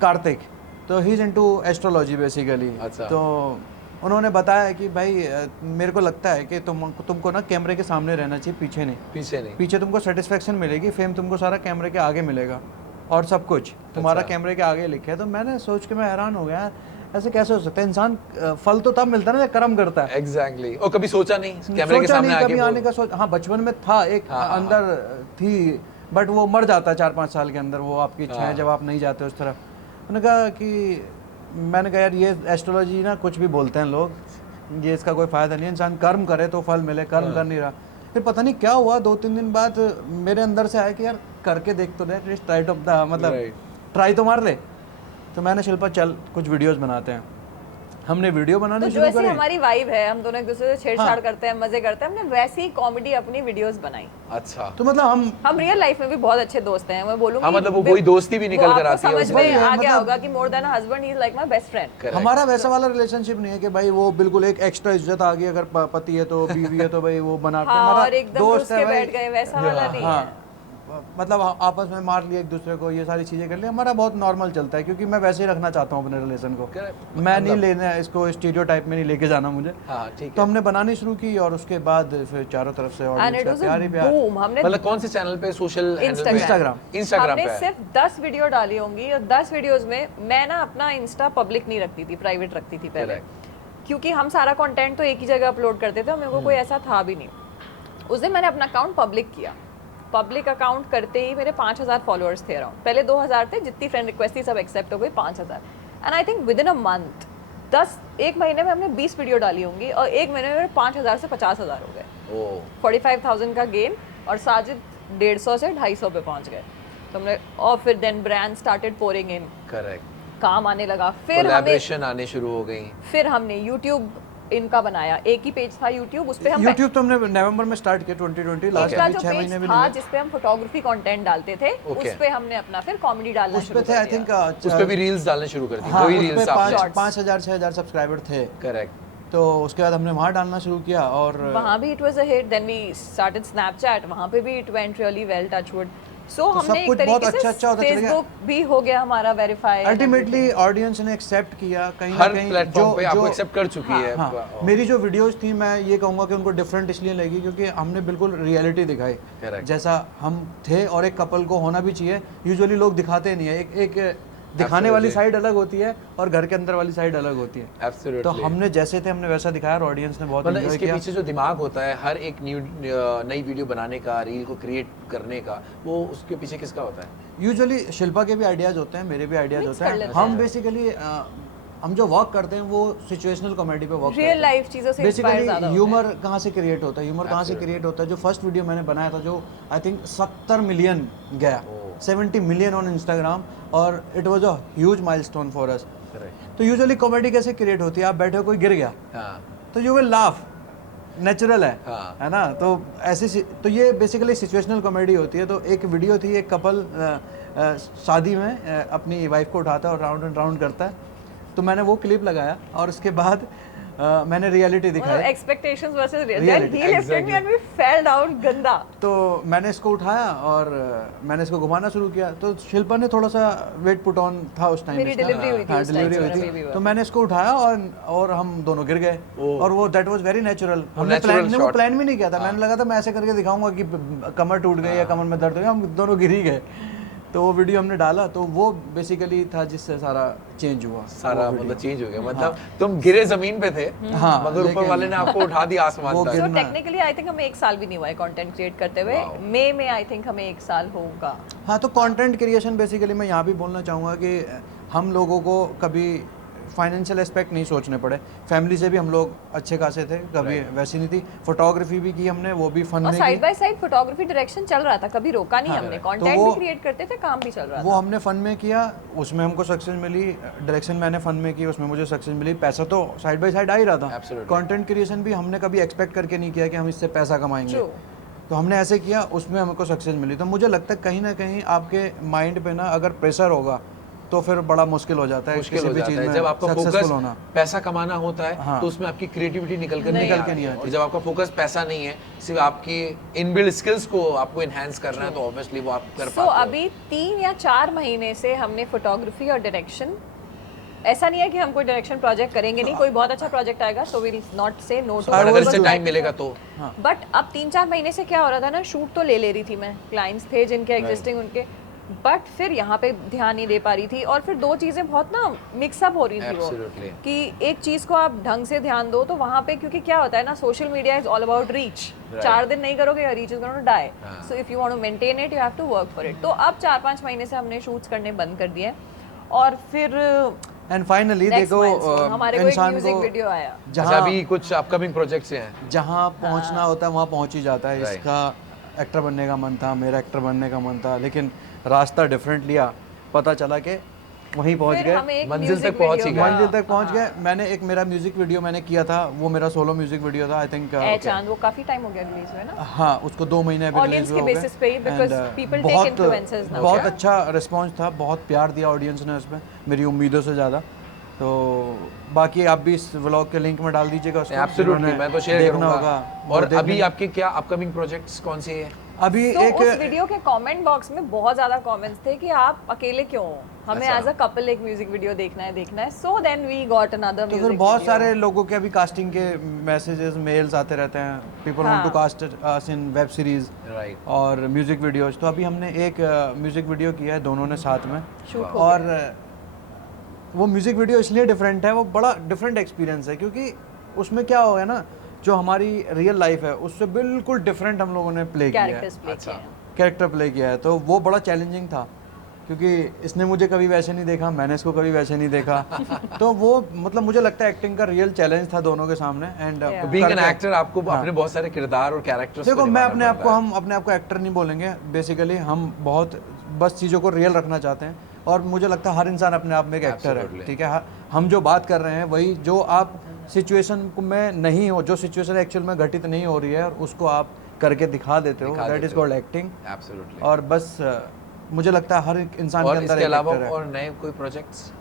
कार्तिक, तो he is into astrology basically. अच्छा। तो उन्होंने बताया कि भाई मेरे को लगता है कि तुमको ना कैमरे के सामने रहना चाहिए, पीछे नहीं। पीछे नहीं। पीछे तुमको सेटिस्फेक्शन मिलेगी, फेम तुमको सारा कैमरे के आगे मिलेगा, और सब कुछ तुम्हारा अच्छा। कैमरे के आगे लिखा है। तो मैंने सोच के मैं हैरान हो गया, ऐसे कैसे हो सकता है? इंसान फल तो तब मिलता है ना जब कर्म करता है। एग्जैक्टली। और कभी सोचा नहीं कैमरे के सोचा सामने नहीं आके कभी वो- आने का, सोच, हाँ बचपन में था एक हाँ, हाँ, अंदर थी, बट वो मर जाता है 4-5 साल के अंदर, वो आपकी इच्छा है हाँ। जब आप नहीं जाते उस तरफ। मैंने कहा यार ये एस्ट्रोलॉजी ना कुछ भी बोलते हैं लोग, ये इसका कोई फायदा नहीं है, इंसान कर्म करे तो फल मिले, कर्म हाँ। कर नहीं रहा। फिर पता नहीं क्या हुआ, 2-3 दिन बाद मेरे अंदर से आया कि यार करके देख तो दे, ट्राई टू मतलब Right. ट्राई तो मार ले। तो मैंने शिल्पा चल कुछ वीडियोस बनाते हैं, हमने वीडियो बनाने तो शुरू जैसी करे। हमारी वाइब है, हम दोनों एक दूसरे से छेड़छाड़ हाँ। करते हैं, मजे करते हैं, हमने वैसी ही कॉमेडी अपनी वीडियोस बनाई। अच्छा। तो मतलब हम रियल लाइफ में भी बहुत अच्छे दोस्त हैं, मैं बोलूंगी। हाँ, मतलब वो वही दोस्ती भी निकल कर आती है समझ उसमें। में वही है, आ गया मतलब- होगा कि more than husband he is like my best friend. Correct. हमारा वैसा वाला रिलेशनशिप नहीं है कि भाई वो बिल्कुल एक एक्स्ट्रा इज्जत आ गई, अगर पति है तो बीवी है तो भाई वो बना के हाँ, हमारा और एकदम दोस्त रुस है के भाई। बैठ गए, वैसा वाला नहीं है। हाँ, मतलब आपस में मार लिया एक दूसरे को, ये सारी चीजें कर लिया, हमारा बहुत नॉर्मल चलता है, क्योंकि मैं वैसे ही रखना चाहता हूँ अपने रिलेशन को। Correct. मैं नहीं लेना इसको स्टीरियोटाइप में नहीं लेके जाना मुझे। हाँ, ठीक तो है। हमने बनानी शुरू की, और उसके बाद फिर चारों तरफ से एंड ऑडियंस इट का वाज प्यार ही अ प्यार। बूम। हमने मतलब कौन से चैनल पे? Social Instagram. इंस्टाग्राम हमने पे है। सिर्फ 10 वीडियो डाली होंगी, और 10 वीडियोस में मैं ना अपना इंस्टा पब्लिक नहीं रखती थी, प्राइवेट रखती थी पहले। क्योंकि हम सारा कंटेंट तो एक ही जगह अपलोड करते थे और मेरे को कोई ऐसा था भी नहीं। उस दिन मैंने अपना अकाउंट पब्लिक किया। पब्लिक अकाउंट करते ही मेरे 5000 फॉलोअर्स थे अराउंड। पहले 2000 थे, जितनी फ्रेंड रिक्वेस्ट थी सब एक्सेप्ट हो गई, 5000। And I think with in a month, एक महीने में हमने 20 वीडियो डाली होंगी, और एक महीने में मेरे 5000 से 50000 हो गए। ओह, 45,000 का गेन, और साजिद 150 से 250 पे पहुंच गए। तो हमने, और फिर then brand started pouring in, correct. काम आने लगा। फिर हमें, कोलैबोरेशन आने शुरू हो गई। फिर हमने यूट्यूब इनका बनाया, एक ही पेज था यूट्यूब, उस पे हम यूट्यूब तो हमने नवंबर में स्टार्ट किया 2020, लास्ट इनका अभी जो 6 पेज महीने भी था नहीं हुए। जिसपे हम फोटोग्राफी कंटेंट डालते थे, Okay. उस पे हमने अपना फिर कॉमेडी डालना उस पे शुरू थे कर आई दिया। थिंक उस पे भी रील्स डालने शुरू कर दी। हाँ, वही उस रील्स पे आपने। 5,000-6,000 सब्सक्राइबर थे। करेक्ट। तो उसके बाद हमने वहाँ डालना शुरू किया, और वहाँ भी it was a hit. Then we started Snapchat, वहाँ पे भी it went really well, touchwood. So तो हमने सब एक कुछ बहुत तरीके से अच्छा होता चला गया। फेसबुक भी हो गया हमारा वेरीफाई। अल्टीमेटली ऑडियंस ने एक्सेप्ट किया कहीं ना हर कहीं। प्लेटफॉर्म पे आपको एक्सेप्ट कर चुकी है। हाँ, मेरी जो वीडियोस थी, मैं ये कहूँगा कि उनको डिफरेंट इसलिए लगी क्योंकि हमने बिल्कुल रियलिटी दिखाई, Correct. जैसा हम थे, और एक कपल को होना भी चाहिए। यूजुअली लोग दिखाते नहीं है, एक दिखाने वाली Absolutely. साइड अलग होती है और घर के अंदर वाली साइड अलग होती है। एब्सोल्युटली। तो हमने जैसे थे हमने वैसा दिखाया, और ऑडियंस ने बहुत मतलब एंजॉय इसके किया। पीछे जो दिमाग होता है हर एक नई वीडियो बनाने का, रील को क्रिएट करने का, वो उसके पीछे किसका होता है? यूजुअली शिल्पा के भी आइडियाज होते हैं, मेरे भी आइडियाज Mix होते कर हैं। लेते हम हैं। बेसिकली हम जो वर्क करते हैं वो सिचुएशनल कॉमेडी पे वर्क करते हैं। रियल लाइफ चीजों से इंस्पायर ज्यादा बेसिकली होते ह्यूमर कहाँ से क्रिएट होता है, ह्यूमर कहाँ से क्रिएट होता है। जो फर्स्ट वीडियो मैंने बनाया था, जो आई थिंक 70 मिलियन गया, 70 मिलियन ऑन इंस्टाग्राम, और it was a huge milestone for us. Correct. तो यूजुअली कॉमेडी कैसे क्रिएट होती है? आप बैठे हो, कोई गिर गया हाँ, तो यू विल लाफ, नेचुरल है, हाँ। है ना? तो ऐसी, तो ये बेसिकली सिचुएशनल कॉमेडी होती है। तो एक वीडियो थी, एक कपल शादी में अपनी वाइफ को उठाता है और राउंड एंड राउंड करता है, तो मैंने वो क्लिप लगाया, और उसके बाद मैंने रियलिटी दिखाई। Expectations versus real, Reality, he lifted me and we fell down गंदा। तो मैंने इसको उठाया और मैंने इसको घुमाना शुरू किया। तो शिल्पा ने थोड़ा सा वेट पुट ऑन था उस टाइम, मेरी delivery हुई थी हाँ, उस time डिलीवरी से, हुई मेरा baby थी। हुआ। तो मैंने इसको उठाया और हम दोनों गिर गए, और वो दैट वाज वेरी नेचुरल। हमने natural प्लान shot। प्लान भी नहीं किया था। मैंने लगा था मैं ऐसे करके दिखाऊंगा कि कमर टूट गई या कमर में दर्द हो गया, हम दोनों गिर ही गए। तो वो वीडियो हमने डाला, तो वो बेसिकली था जिससे सारा चेंज हुआ, सारा मतलब चेंज हो गया, मतलब तुम गिरे जमीन पे थे, हाँ, मगर ऊपर वाले ने आपको उठा दिया आसमान वो तक। सो टेक्निकली आई थिंक हमें 1 साल भी नहीं हुआ है कंटेंट क्रिएट करते हुए। मई में आई थिंक हमें 1 साल होगा। हाँ, तो कंटेंट क्रिएशन बेसिकली मैं यहाँ भी बोलना चाहूँगा कि हम लोगों को कभी फाइनेंशियल एस्पेक्ट नहीं सोचने पड़े। फैमिली से भी हम लोग अच्छे खासे थे, कभी वैसी नहीं थी। फोटोग्राफी भी की हमने, वो भी फन और में साइड की। बाय साइड फोटोग्राफी डायरेक्शन चल रहा था, कभी रोका नहीं हमने। कंटेंट वो- भी क्रिएट करते थे, काम भी चल रहा वो था। हमने फन में किया, उसमें हमको सक्सेस मिली। डायरेक्शन मैंने फन में की, उसमें मुझे सक्सेस मिली। पैसा तो साइड बाय साइड आ ही रहा था। Absolutely. कंटेंट क्रिएशन भी हमने कभी एक्सपेक्ट करके नहीं किया कि हम इससे पैसा कमाएंगे। True. तो हमने ऐसे किया, उसमें हमको सक्सेस मिली। तो मुझे लगता है कहीं ना कहीं आपके माइंड पे ना अगर प्रेशर होगा तो फिर बड़ा मुश्किल हो जाता है मुश्किल किसी हो भी जाता चीज है में जब आपका सक्सेसफुल फोकस होना। पैसा कमाना होता है, हाँ। तो उसमें आपकी क्रिएटिविटी निकल कर नहीं नहीं आती। आती। और जब आपका फोकस पैसा नहीं है, सिर्फ आपकी इनबिल्ट स्किल्स को आपको एनहांस करना है, तो ऑब्वियसली वो आप कर सो पाते हो। अभी 3 या 4 महीने से हमने फोटोग्राफी और डायरेक्शन, ऐसा नहीं है कि हम कोई डायरेक्शन प्रोजेक्ट करेंगे नहीं, कोई बहुत अच्छा प्रोजेक्ट आएगा तो विल नॉट से नो टू। और अगर इससे टाइम मिलेगा तो बट अब 3-4 महीने से क्या हो रहा था ना, शूट तो ले रही थी मैं, क्लाइंट्स थे जिनके एग्जिस्टिंग उनके, बट फिर यहाँ पे ध्यान नहीं दे पा रही थी। और फिर दो चीज़ें बहुत ना मिक्सअप हो रही थी वो, Absolutely. कि एक चीज़ को आप ढंग से ध्यान दो तो वहाँ पे, क्योंकि क्या होता है ना, social media is all about reach. 4 दिन नहीं करोगे, reach is going to die. So if you want to maintain it, you have to work for it. तो अब 4-5 महीने से हमने शूट्स करने बंद कर दिए और फिर एंड फाइनली next देखो milestone, हमारे को एक इंसान म्यूजिक को वीडियो आया। अच्छा, जहाँ अभी कुछ अपकमिंग प्रोजेक्ट्स हैं। जहाँ पहुँचना होता है वहाँ पहुँच ही जाता है। Right. इसका एक्टर बनने का मन था, मेरा एक्टर बनने का मन था, लेकिन रास्ता डिफरेंट लिया। पता चला कि वहीं पहुँच फिर गए, हमें एक मंजिल music तक पहुंच ही video गए। का- मंजिल तक पहुँच गए। मैंने एक मेरा म्यूजिक वीडियो मैंने किया था, वो मेरा सोलो म्यूजिक वीडियो था। आई थिंक ए चांद, वो काफी टाइम हो गया रिलीज हुए ना। हाँ, उसको 2 महीने अभी Audience release के हुए हो basis गए। पे ही, because And, people take influences now. बहुत Okay. अच्छा रिस्पांस था, बहुत प्यार दिया ऑडियंस ने उसमें, मेरी उम्मीदों से ज़्यादा। तो बाकी आप भी इस व्लॉग के लिंक में डाल दीजिएगा उसको, एब्सोल्युटली, जिन्होंने मैं तो शेयर देखना करूंगा। होगा वो और देख अभी लेंगे। आपके क्या अपकमिंग प्रोजेक्ट्स कौन से हैं? अभी तो एक उस वीडियो के कमेंट बॉक्स में बहुत ज्यादा कमेंट्स थे कि आप अकेले क्यों हो, हमें अच्छा। एज अ कपल एक म्यूजिक वीडियो देखना है। So then we got another तो म्यूजिक। फिर बहुत सारे लोगों के अभी कास्टिंग के मैसेजेस, मेल्स आते रहते हैं। People want to cast us in web series right. और म्यूजिक वीडियोस। तो अभी हमने एक म्यूजिक वीडियो किया है दोनों ने साथ में। शूट हो और वो म्यूज़िक वीडियो इसलिए डिफरेंट है, वो बड़ा डिफरेंट एक्सपीरियंस है, क्योंकि उसमें क्या हो गया ना, जो हमारी रियल लाइफ है उससे बिल्कुल डिफरेंट हम लोगों ने प्ले किया है, कैरेक्टर्स प्ले अच्छा। किए हैं। कैरेक्टर प्ले किया है। तो वो बड़ा चैलेंजिंग था, क्योंकि इसने मुझे कभी वैसे नहीं देखा, मैंने इसको कभी वैसे नहीं देखा। तो वो मतलब मुझे लगता है एक्टिंग का रियल चैलेंज था दोनों के सामने। And Yeah. Being an actor आपको अपने बहुत सारे किरदार और कैरेक्टर्स देखो, मैं अपने आप को हम अपने आप को एक्टर नहीं बोलेंगे, बेसिकली हम बहुत बस चीज़ों को रियल रखना चाहते हैं। और मुझे लगता है हर इंसान अपने आप में एक एक्टर है, Absolutely. ठीक है। हम जो बात कर रहे हैं वही जो आप सिचुएशन में नहीं हो, जो सिचुएशन एक्चुअल में घटित नहीं हो रही है, और उसको आप करके दिखा देते हो, that is called acting. Absolutely. और बस मुझे लगता है हर एक इंसान के और अंदर इसके एक अलावा एक्टर है। और नए कोई प्रोजेक्ट्स?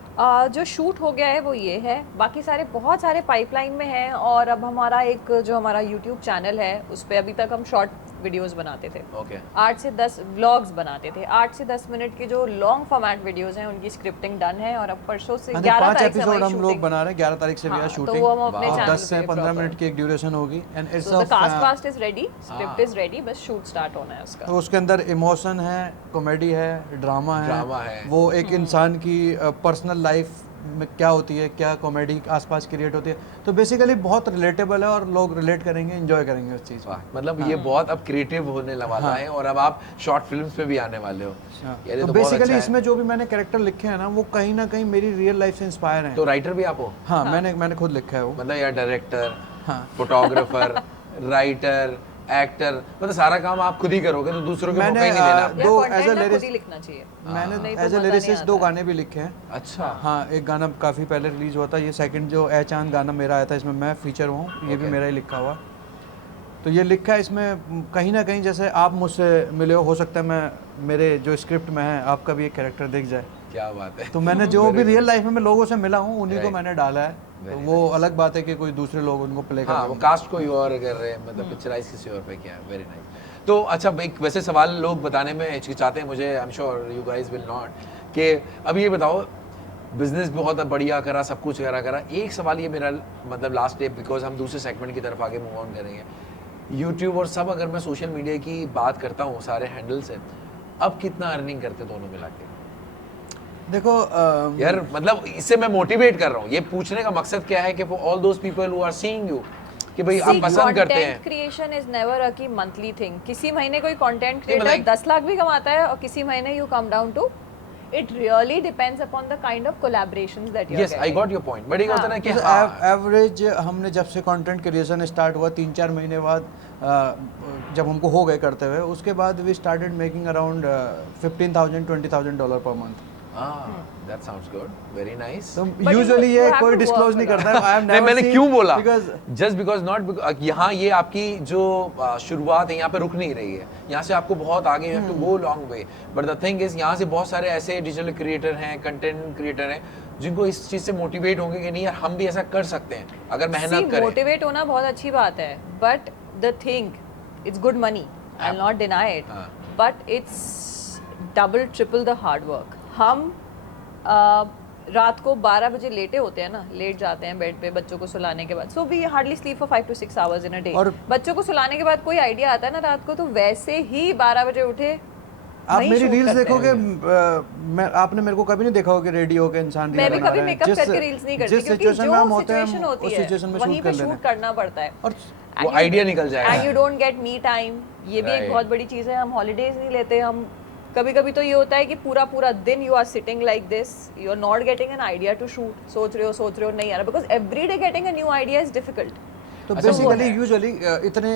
जो शूट हो गया है वो ये है, बाकी सारे बहुत सारे पाइपलाइन में हैं। और अब हमारा एक जो हमारा यूट्यूब चैनल है उस पे अभी तक हम शॉर्ट वीडियोस बनाते थे, ओके। 8 से 10 व्लॉग्स बनाते थे। 8 से 10 मिनट की जो लॉन्ग फॉर्मेट वीडियोस हैं उनकी स्क्रिप्टिंग डन है। और अब परसों से 11 5 तारीख से एपिसोड हमारी हम लोग shooting- बना रहे हैं, 11 तारीख से भी है हाँ, तो शूटिंग। वो हम अपने और चैनल 10 से पे 15 proper- मिनट की एक ड्यूरेशन होगी। And it's So the cast is ready, script is ready, बस शूट स्टार्ट होना है उसका। तो उसके अंदर इमोशन है, कॉमेडी है, ड्रामा है। वो हम्म। एक इंसान की पर्सनल लाइफ में क्या होती है, क्या कॉमेडी आसपास क्रिएट होती है। तो बेसिकली बहुत रिलेटेबल है और लोग रिलेट करेंगे, एंजॉय करेंगे उस चीज़ को। मतलब ये बहुत अब क्रिएटिव होने वाला है, और अब आप शॉर्ट फिल्म्स पे भी आने वाले हो। ये तो बहुत बेसिकली अच्छा है। इसमें जो भी मैंने कैरेक्टर लिखे हैं ना, वो कहीं ना कहीं मेरी रियल लाइफ से इंस्पायर हैं। तो राइटर भी आप हो? हाँ, मैंने खुद लिखा है वो। मतलब यार डायरेक्टर, हाँ। फोटोग्राफर, राइटर, एक्टर, मतलब सारा काम आप खुद ही करोगे, तो दूसरों के मैंने, मौका ही नहीं देना। दो content as a ना खुद lyrics- ही लिखना चाहिए। मैंने नहीं तो एज ए मजा नहीं लिरिसिस्ट 2 आता। गाने भी लिखे हैं। अच्छा। हाँ, एक गाना काफ़ी पहले रिलीज हुआ था, ये सेकंड जो ए चांद गाना मेरा आया था, इसमें मैं फीचर हूँ, ये भी Okay. मेरा ही लिखा हुआ। तो ये लिखा है इसमें कहीं ना कहीं, जैसे आप मुझसे मिले हो सकता है मैं मेरे जो स्क्रिप्ट में है आपका भी एक कैरेक्टर दिख जाए। क्या बात है। तो मैंने जो भी रियल लाइफ में मैं लोगों से मिला हूँ उन्हीं को Right. मैंने डाला है। तो वो अलग बात है कि कोई दूसरे लोग उनको प्ले कर हाँ, रहे वो हैं। कास्ट कोई और कर रहे हैं, मतलब पिक्चराइज किसी और पे किया है। Very nice. तो अच्छा, एक वैसे सवाल लोग बताने में हिचकिचाते हैं, मुझे I am sure you guys will not, कि अब ये बताओ, बिजनेस बहुत बढ़िया करा, सब कुछ करा। एक सवाल ये मेरा, मतलब लास्ट डे, बिकॉज हम दूसरे सेगमेंट की तरफ आगे मूव ऑन करेंगे। यूट्यूब और सब, अगर मैं सोशल मीडिया की बात करता हूँ सारे हैंडल से, अब कितना अर्निंग करते दोनों मिला के? देखो यार मतलब इससे मैं मोटिवेट कर रहा हूँ, ये पूछने का मकसद क्या है कि for all those people who are seeing you, कि भाई आप पसंद करते हैं। क्रिएशन इज नेवर अ की मंथली थिंग। किसी महीने कोई कंटेंट क्रिएटर मतलब 10 लाख भी कमाता है और किसी महीने you come down to, it really depends upon the kind of collaborations that you are yes I got your point, but ये होता है ना कि एवरेज हमने जब से कंटेंट क्रिएशन स्टार्ट हुआ 3-4 महीने बाद जब हमको हो गए करते हुए, उसके बाद we started making around $15,000-20,000 per month. that sounds good, very nice. तो But यूजुअली you ये have कोई to डिस्क्लोज work नहीं with करता है। आई एम नहीं, मैंने क्यों बोला? बिकॉज़ जस्ट बिकॉज नॉट यहाँ ये आपकी जो शुरुआत है यहाँ पे रुक नहीं रही है, यहाँ से आपको बहुत आगे है, to go long way. But the thing is यहाँ से बहुत सारे ऐसे डिजिटल क्रिएटर हैं, कंटेंट क्रिएटर हैं, जिनको इस चीज से मोटिवेट होंगे कि नहीं यार हम भी ऐसा कर सकते हैं अगर मेहनत करें। मोटिवेट होना बहुत अच्छी बात है, but the thing it's good money, I will not deny it, but it's double triple the hard work. हम रात को 12 बजे लेटे होते हैं ना, लेट जाते हैं बेड पे बच्चों को सुलाने के बाद, so we hardly sleep for 5 to 6 hours in a day. और बच्चों को सुलाने के बाद कोई आइडिया आता है ना रात को, तो वैसे ही 12 बजे उठे आप मेरी रील्स देखोगे, मैं आपने मेरे को कभी नहीं देखा होगा कि रेडियो के इंसान मैं भी कभी मेकअप करके रील्स नहीं करती, क्योंकि जो सिचुएशन होती है वहीं पे शूट करना पड़ता है और वो आइडिया निकल जाएगा। And you don't get me time, ये भी एक बहुत बड़ी चीज है। हम हॉलीडेज नहीं लेते, हम कभी कभी तो ये होता है कि पूरा पूरा दिन you are sitting like this, you are not getting an idea to shoot, सोच रहे हो नहीं आ रहा, because every day getting a new idea is difficult. तो बेसिकली यूजुअली इतने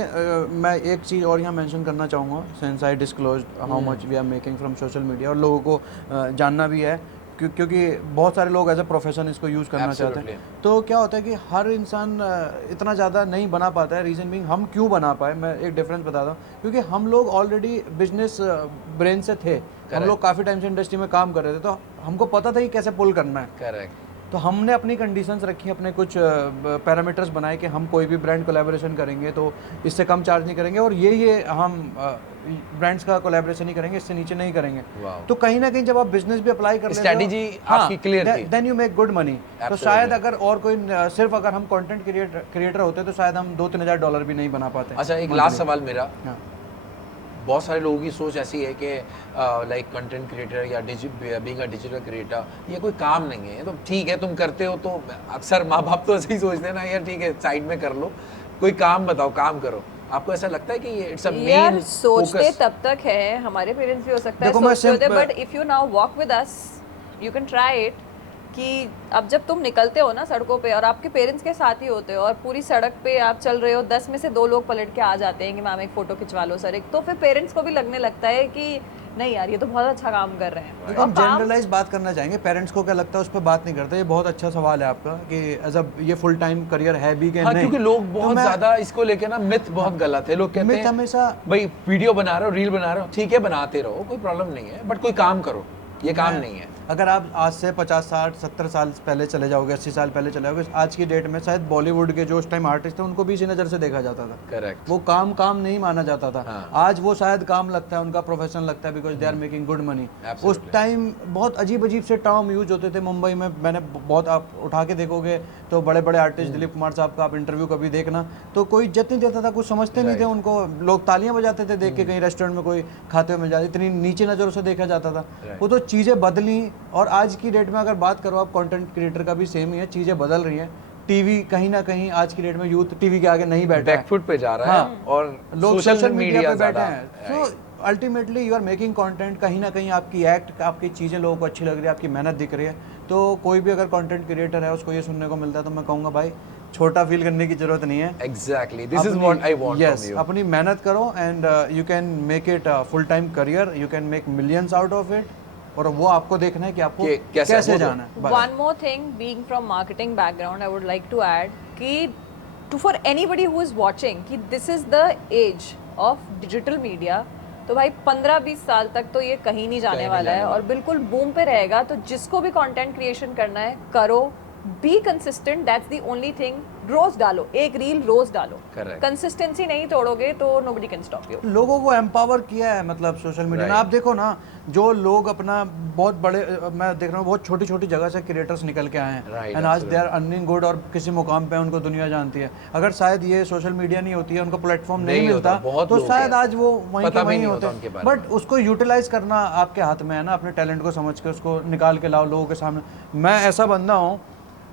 मैं एक चीज़ और यहाँ मेंशन करना चाहूँगा, since I disclosed how much we are making from social media, और लोगों को जानना भी है क्योंकि बहुत सारे लोग एज अ प्रोफेशन इसको यूज़ करना चाहते हैं। तो क्या होता है कि हर इंसान इतना ज़्यादा नहीं बना पाता है। रीज़न बीइंग हम क्यों बना पाए, मैं एक डिफरेंस बताता हूँ, क्योंकि हम लोग ऑलरेडी बिजनेस ब्रेन से थे, हम लोग काफ़ी टाइम से इंडस्ट्री में काम कर रहे थे, तो हमको पता था कि कैसे पुल करना है। करेक्ट। तो हमने अपनी कंडीशंस रखी, अपने कुछ पैरामीटर्स बनाए कि हम कोई भी ब्रांड कोलैबोरेशन करेंगे तो इससे कम चार्ज नहीं करेंगे, और ये हम ब्रांड्स का कोलैबोरेशन ही करेंगे, इससे नीचे नहीं करेंगे। तो कहीं ना कहीं जब आप बिजनेस भी अप्लाई कर लेते हो, स्ट्रेटजी आपकी क्लियर थी, then you make good money. तो शायद अगर और कोई सिर्फ अगर हम कंटेंट क्रिएटर होते तो शायद हम $2-3 भी नहीं बना पाते। अच्छा, एक लास्ट सवाल मेरा, बहुत सारे लोगों की सोच ऐसी है कि लाइक कंटेंट क्रिएटर या बीइंग अ डिजिटल क्रिएटर ये कोई काम नहीं है, तो ठीक है तुम करते हो, तो अक्सर माँ बाप तो ऐसे ही सोचते हैं ना, यार ठीक है साइड में कर लो, कोई काम बताओ, काम करो। आपको ऐसा लगता है कि ये इट्स अ मेन सोचते तब तक है, हमारे पेरेंट्स भी हो सकता है सोचते होते, but if you now walk with us you can try it, कि अब जब तुम निकलते हो ना सड़कों पे और आपके पेरेंट्स के साथ ही होते हो और पूरी सड़क पे आप चल रहे हो, 10 में से 2 लोग पलट के आ जाते हैं कि मैम एक फ़ोटो खिंचवा लो सर एक, तो फिर पेरेंट्स को भी लगने लगता है कि नहीं यार ये तो बहुत अच्छा काम कर रहे हैं। हम जनरलाइज बात करना चाहेंगे, पेरेंट्स को क्या लगता है उस पर बात नहीं करते। ये बहुत अच्छा सवाल है आपका कि एज अ ये फुल टाइम करियर है भी कि नहीं, क्योंकि लोग बहुत ज्यादा इसको लेके ना मिथ बहुत गलत है। लोग कहते हैं हमेशा भाई वीडियो बना रहे हो, रील बना रहे हो, ठीक है बनाते रहो, कोई प्रॉब्लम नहीं है, बट कोई काम करो, ये काम नहीं है। अगर आप आज से 50, 60, 70 साल पहले चले जाओगे, 80 साल पहले चले जाओगे, आज की डेट में शायद बॉलीवुड के जो उस टाइम आर्टिस्ट थे उनको भी इसी नज़र से देखा जाता था। करेक्ट। वो काम नहीं माना जाता था। आज वो शायद काम लगता है, उनका प्रोफेशन लगता है, because they are making good money. उस टाइम बहुत अजीब से टर्म यूज होते थे। मुंबई में मैंने बहुत, आप उठा के देखोगे तो बड़े बड़े आर्टिस्ट, दिलीप कुमार साहब का आप इंटरव्यू कभी देखना, तो कोई इज्जत नहीं देता था, कुछ समझते नहीं थे उनको, लोग तालियां बजाते थे देख के, कहीं रेस्टोरेंट में कोई खाते हुए मिल जाती, इतनी नीचे नज़रों से देखा जाता था। वो तो चीज़ें बदली, और आज की डेट में अगर बात करो आप, कंटेंट क्रिएटर का भी सेम ही है, चीज़ें बदल रही हैं। टीवी कहीं ना कहीं आज की डेट में यूथ टीवी के आगे नहीं बैठा है, बैकफुट पे जा रहा है और लोग सोशल मीडिया पे बैठे हैं। So ultimately you are making content, कहीं ना कहीं आपकी एक्ट, आपकी चीज़ें लोगों को अच्छी लग रही है, आपकी मेहनत दिख रही है। तो कोई भी अगर कंटेंट क्रिएटर है उसको ये सुनने को मिलता है तो मैं कहूँगा भाई छोटा फील करने की जरूरत नहीं है। Exactly, this is what I want from you. अपनी मेहनत करो and you can make it full time career, you can make millions out of it, और वो आपको देखना है कि आपको कैसे जाना है। One more thing, being from marketing background, I would like to add कि to for anybody who is watching कि this is the age of digital media, तो भाई 15-20 साल तक तो ये कहीं नहीं जाने वाला है और बिल्कुल बूम पे रहेगा। तो जिसको भी कंटेंट क्रिएशन करना है करो, be consistent, that's the only thing. रोज डालो, एक रील रोज डालो. Correct. कंसिस्टेंसी नहीं तोड़ोगे तो nobody can stop you. लोगों को एम्पावर किया है मतलब सोशल मीडिया ने. Right. आप देखो ना, जो लोग अपना बहुत बड़े, मैं देख रहा हूँ बहुत छोटी छोटी जगह से क्रिएटर्स निकल के आए हैं Right, एंड आज दे आर अर्निंग गुड और किसी मुकाम पे उनको दुनिया जानती है. अगर शायद ये सोशल मीडिया नहीं होती है, उनको प्लेटफॉर्म नहीं नहीं होता, मिलता, बहुत तो लोग शायद आज वो वहीं पता के भी वहीं नहीं होता होते. उनके बारे में. बट उसको यूटिलाइज करना आपके हाथ में है ना, अपने टैलेंट को समझ के उसको निकाल के लाओ लोगों के सामने. मैं ऐसा बंदा हूँ,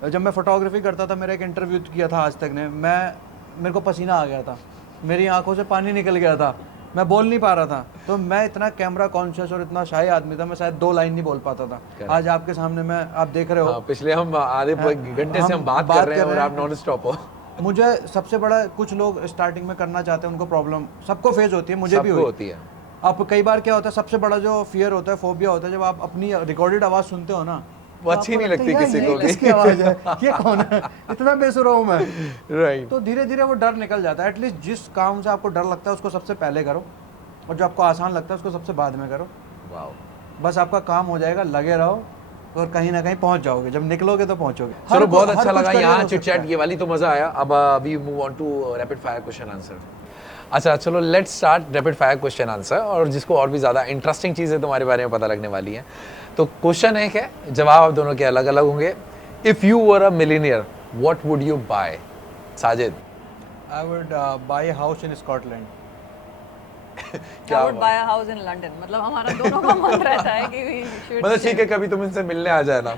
जब मैं फोटोग्राफी करता था, मेरा एक इंटरव्यू किया था आज तक ने, मेरे को पसीना आ गया था, मेरी आंखों से पानी निकल गया था, मैं बोल नहीं पा रहा था. तो मैं इतना कैमरा कॉन्शियस और इतना शाय आदमी था, मैं शायद 2 लाइन नहीं बोल पाता था. आज आपके सामने मैं, आप देख रहे हो, हाँ, पिछले हम आधे घंटे से हम बात कर रहे हैं और आप नॉन स्टॉप हो. मुझे सबसे बड़ा, कुछ लोग स्टार्टिंग में करना चाहते हैं, उनको प्रॉब्लम सबको फेस होती है, मुझे भी सबको होती है. आप कई बार क्या होता है, सबसे बड़ा जो फियर होता है, फोबिया होता है, जब आप अपनी रिकॉर्डेड आवाज सुनते हो ना, वो अच्छी नहीं लगती किसी को भी. किसकी आवाज है, ये कौन है, इतना बेसुरा हूं मैं. राइट. तो धीरे धीरे वो डर निकल जाता है. एटलीस्ट जिस काम से आपको डर लगता है उसको सबसे पहले करो, और जो आपको आसान लगता है उसको सबसे बाद में करो. वाओ. बस आपका काम हो जाएगा, लगे रहो और कहीं ना कहीं पहुंच जाओगे. जब निकलोगे तो पहुंचोगे. चलो, बहुत अच्छा हर कुछ लगा career यहाँ हो चिट सकता चैट, है. ये वाली तो मजा आया. अब we move on to rapid fire question answer. अच्छा चलो, let's start rapid fire question answer. और जिसको और भी ज्यादा इंटरेस्टिंग चीजें तुम्हारे बारे में पता लगने वाली हैं. तो क्वेश्चन एक है, जवाब आप दोनों के अलग अलग होंगे. If you were a millionaire, what would you buy? Sajid. I would buy a house in Scotland. क्या I would buy a house in London. मतलब हमारा दोनों का मन रहता है कि we should. मतलब ठीक है, कभी तुम इनसे मिलने आ जाना.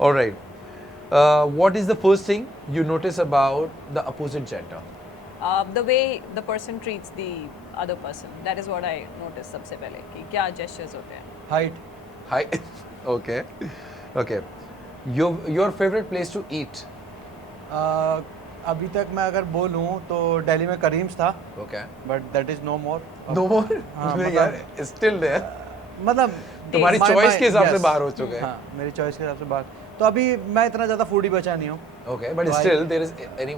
Alright. What is the first thing you notice about the opposite gender? The way the person treats the other person. That is what I notice सबसे पहले, कि क्या gestures होते हैं. Height. Hi. Okay. Okay. Your favorite place to eat? अभी तक मैं अगर बोलूँ तो दिल्ली में करीम्स था, Okay. But that is no more. No more. हाँ, यार, still there. मतलब तुम्हारी my- चॉइस my- के हिसाब से yes. बाहर हो चुके हैं. हाँ, मेरी चॉइस के हिसाब से बाहर. तो अभी मैं इतना ज़्यादा फूडी बचा नहीं हूँ. Okay, but Why? still there is any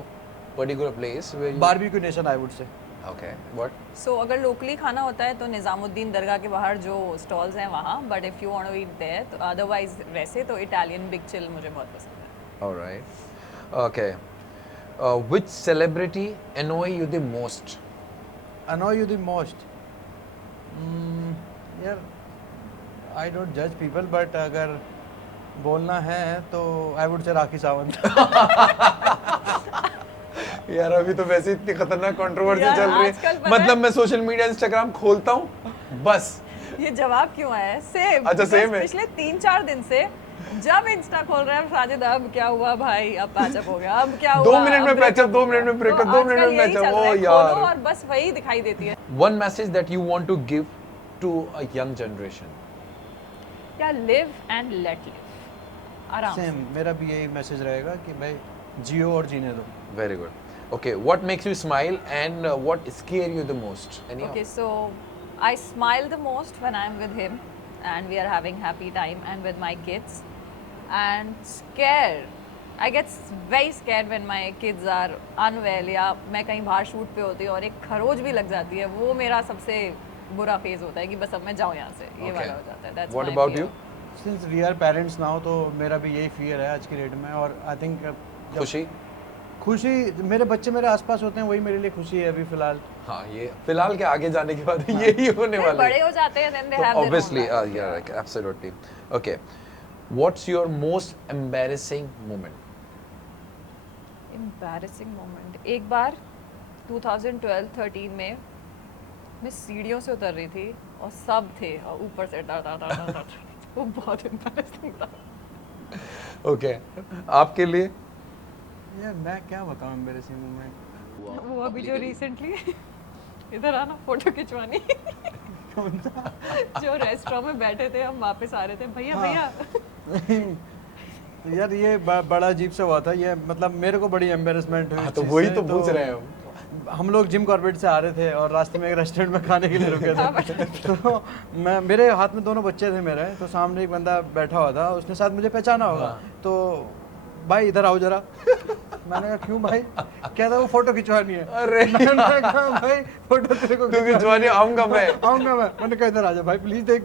particular place where you... Barbeque Nation I would say. Okay. What? So अगर लोकली खाना होता है तो निज़ामुद्दीन दरगाह के बाहर जो स्टॉल्स हैं वहाँ. But if you want to eat there, तो अदरवाइज वैसे तो इटालियन बिग चिल मुझे बहुत पसंद है. All right. Okay. Which celebrity annoy you the most? Annoy you the most? यार, आई डोंट जज पीपल, बट अगर बोलना है तो I would say Rakhi Sawant. यार अभी तो वैसे इतनी खतरनाक कंट्रोवर्सी यार, चल रही आजकल है. पता है- मतलब मैं सोशल मीडिया इंस्टाग्राम खोलता हूँ बस. ये जवाब क्यों आया है? सेम. अच्छा, same है. पिछले 3-4 दिन से जब इंस्टा खोल रहे हैं साजिद, अब क्या हुआ भाई, अब पैचअप हो गया, अब क्या हुआ, 2 मिनट में अब पैचअप, 2 मिनट में तो ब्रेकअप, 2 मिनट आजकल में यही पैचअप. चल रहा ओ है, यार. खोलो और बस वही दिखाई देती है. One message that you want to give to a young generation. क्या लिव एंड लेट लिव. आराम से. सेम, मेरा भी यही मैसेज रहेगा कि भाई जियो और जीने दो. Very good. Okay, what makes you smile and what scare you the most? Any Okay, so I smile the most when I'm with him and we are having happy time and with my kids. And scared, I get very scared when my kids are unwell या मैं कहीं बाहर shoot पे होती हूँ और एक खरोच भी लग जाती है. वो मेरा सबसे बुरा फेज होता है कि बस अब मैं जाऊँ यहाँ से. ये Okay. वाला हो जाता है. That's What my about fear. you? Since we are parents now, तो मेरा भी यही फियर है आज की डेट में. और आई थिंक खुशी? मेरे बच्चे मेरे आसपास होते हैं, वही मेरे लिए खुशी है अभी फिलहाल. हाँ, ये फिलहाल के आगे जाने के बाद यही होने फिर वाला बड़े है. हो जाते हैं then they So have their own obviously, life. yeah, like, absolutely. Okay. What's your most embarrassing moment? Embarrassing moment. एक बार 2012-13 में मैं सीढ़ियों से उतर रही थी और सब थे और ऊपर से डर डर डर डर डर. वो बहुत embarrassing था. Okay. आपके लिए? यार मैं क्या बताऊं एम्बैरेसिंग मोमेंट. वो अभी जो रिसेंटली इधर आना फोटो खिंचवानी. जो रेस्टोरेंट में बैठे थे, हम वापस आ रहे थे, भैया भैया. यार ये बड़ा अजीब सा हुआ था ये. मतलब मेरे को बड़ी एम्बैरेसमेंट हुई. हाँ, इस तो चीज़ वही से. तो पूछ रहे हैं हम लोग जिम कॉर्बेट से आ रहे थे और रास्ते में एक रेस्टोरेंट में खाने के लिए रुके थे. तो मैं, मेरे हाथ में दोनों बच्चे थे मेरे, तो सामने एक बंदा बैठा हुआ था, उसने शायद मुझे पहचाना होगा. तो भाई इधर आओ जरा. मैंने कहा क्यों भाई? कहता वो फोटो खिंचवानी है. अरे मैंने कहा भाई फोटो तेरे को तू खिंचवानी, आऊंगा मैं. आऊंगा मैं. मैंने कहा इधर आ जा भाई प्लीज, देख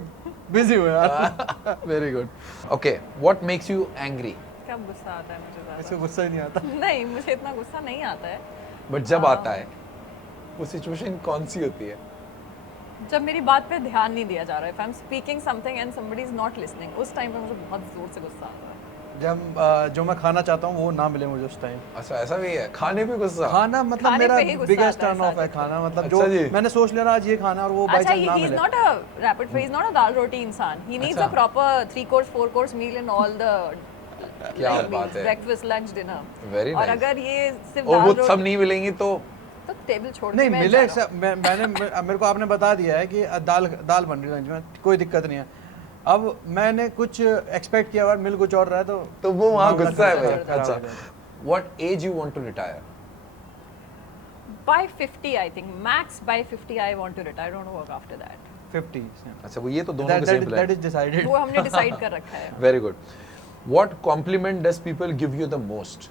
बिजी हो यार. Very good. Okay. What makes you angry? कब गुस्सा आता है मुझे इसको ज़्यादा? गुस्सा ही नहीं आता। नहीं, मुझे इतना गुस्सा नहीं आता है। बट जब आता है वो सिचुएशन कौन सी होती है? जब मेरी बात पे ध्यान नहीं दिया जा रहा है, if I'm speaking something and somebody is not listening, उस टाइम पे मुझे बहुत जोर से गुस्सा आता है। जब जो मैं खाना चाहता हूँ वो ना मिले मुझे उस टाइम। अच्छा ऐसा भी है, खाने पे गुस्सा? खाना मतलब खाने मेरा पे ही गुस्सा बिगेस्ट आता है टर्न ऑफ है साजिद। खाना, मतलब अच्छा जी। जो मैंने सोच लिया ना आज ये खाना और वो बाई अच्छा, चांस ना he is मिले। not a rapid fire, he is not a दाल रोटी इंसान। He needs a अच्छा। proper 3 course 4 course meal in all the क्या like बात meals, है। breakfast lunch dinner। Very और nice। अगर ये सिर्फ और दाल वो रोटी सब नहीं मिलेंगी तो तो टेबल छोड़ के नहीं मैं मिले जा रहा हूँ। मैंने मेरे को आपने बता दिया है कि दाल दाल बन रही है लंच में, कोई दिक्कत नहीं है। अब मैंने कुछ एक्सपेक्ट किया और मिल कुछ और रहा है तो वो वहाँ मामला गुस्सा है खराब भाई। हो जाता अच्छा, है। what age you want to retire? By 50 I think max by 50 I want to retire, I don't want to work after that। 50 अच्छा वो ये तो दोनों के same that plan. is decided। वो हमने डिसाइड कर रखा है। Very good. What compliment does people give you the most?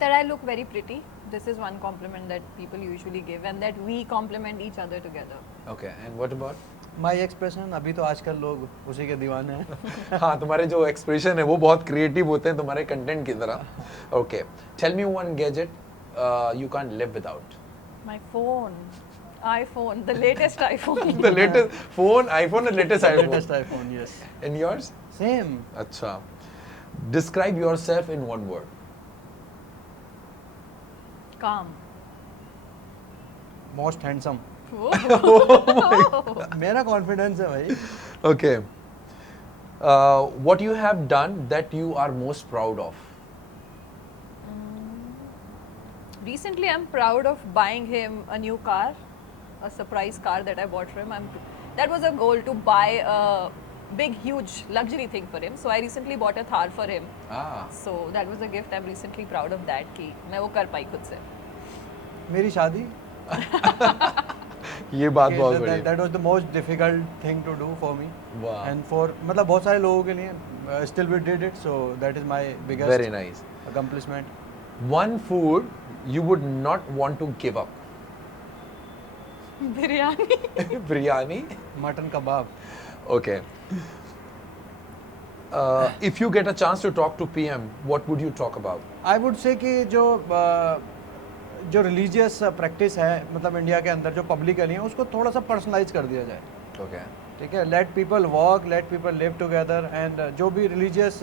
That I look very pretty. This is one compliment that people usually give, and that we compliment each other together। Okay, and what about? My expression, अभी तो आजकल लोग उसी के दीवाने हैं। हाँ तुम्हारे जो एक्सप्रेशन है वो बहुत क्रिएटिव होते हैं तुम्हारे कंटेंट की तरह। Okay, tell me one gadget you can't live without. My phone, iPhone, the latest iPhone। The latest phone, iPhone, the latest latest iPhone. IPhone, yes and yours? Same. अच्छा, describe yourself in one word. Calm। Most handsome. Oh। मेरा confidence है भाई। Okay. What you have done that you are most proud of? Recently, I'm proud of buying him a new car, a surprise car that I bought for him. That was a goal, to buy a big, huge luxury thing for him. So I recently bought a Thar for him. Ah, So that was a gift. I'm recently proud of that कि मैं वो कर पाई खुद से। मेरी शादी, ये बात बहुत बड़ी है। that was the most difficult thing to do for me Wow. and for मतलब बहुत सारे लोगों के लिए still we did it, so that is my biggest Very nice. accomplishment। One food you would not want to give up? Biryani. Biryani? Mutton kebab. Okay. If you get a chance to talk to PM, what would you talk about? I would say कि जो religious practice है मतलब India के अंदर जो publicly है उसको थोड़ा सा पर्सनलाइज कर दिया जाए। Okay. ठीक है, let people walk, let people live together and जो भी रिलीजियस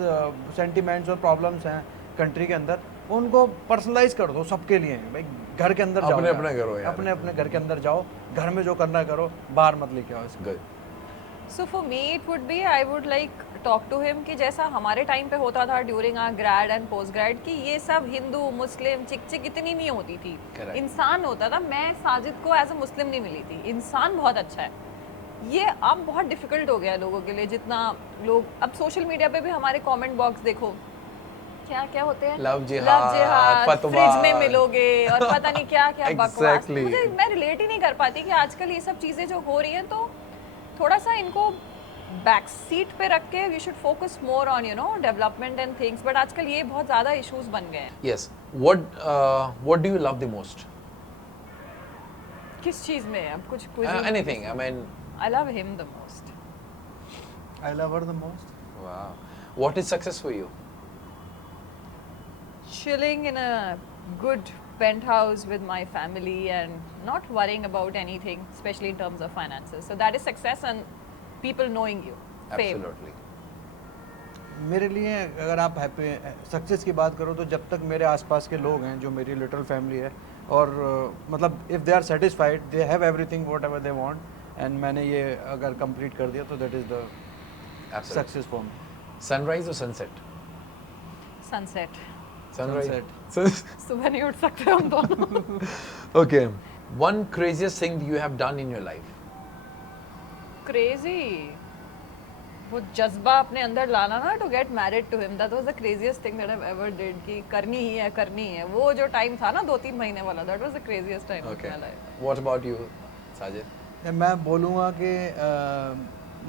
सेंटिमेंट्स और प्रॉब्लम्स हैं कंट्री के अंदर उनको पर्सनलाइज कर दो सबके लिए। भाई घर के अंदर जाओ, अपने-अपने करो यार। अपने अपने घर के अंदर जाओ, घर में जो करना है करो, बाहर मत लेके आओ इसको। Good. So for me it would be, I would like talk to him कि जैसा हमारे टाइम पे होता था during our grad and post grad कि ये सब हिंदू मुस्लिम चिक चिक इतनी नहीं होती थी। Correct. इंसान होता था। मैं साजिद को एज अ मुस्लिम नहीं मिली थी। इंसान बहुत अच्छा है। ये अब बहुत डिफिकल्ट हो गया है लोगों के लिए। जितना लोग अब सोशल मीडिया पे भी हमारे कमेंट बॉक्स देखो, क्या क्या होते हैं, Love jihad, फतवा। फ्रिज में मिलोगे और पता नहीं क्या क्या बकवास। Exactly. मुझे मैं रिलेट ही नहीं कर पाती कि आजकल ये सब चीज़ें जो हो रही हैं, तो थोड़ा सा इनको बैक सीट पे रख के we should focus more on development and things. But आजकल ये बहुत ज़्यादा इश्यूज बन गए हैं। Yes. What do you love the most? किस चीज़ में? अब कुछ कुछ Anything. I mean, I love him the most. I love her the most. wow. What is success for you? Chilling in a good penthouse with my family and not worrying about anything, especially in terms of finances. So that is success, and people knowing you. Fame. Absolutely. मेरे लिए अगर आप happy success की बात करो तो जब तक मेरे आसपास के लोग हैं जो मेरी लिटिल फैमिली है और मतलब if they are satisfied, they have everything what ever they want and मैंने ये अगर कंप्लीट कर दिया तो that is the Absolutely. Success for me. Sunrise or sunset? Sunset. Sunrise. सुबह नहीं उठ सकते हम दोनों। Okay. One craziest thing you have done in your life? Crazy. वो जज्बा अपने अंदर लाना ना to get married to him, that was the craziest thing that I've ever did कि करनी ही है करनी है। वो जो टाइम था ना 2-3 महीने वाला, that was the craziest time of Okay. my life। What about you, Sajid? मैं बोलूँगा कि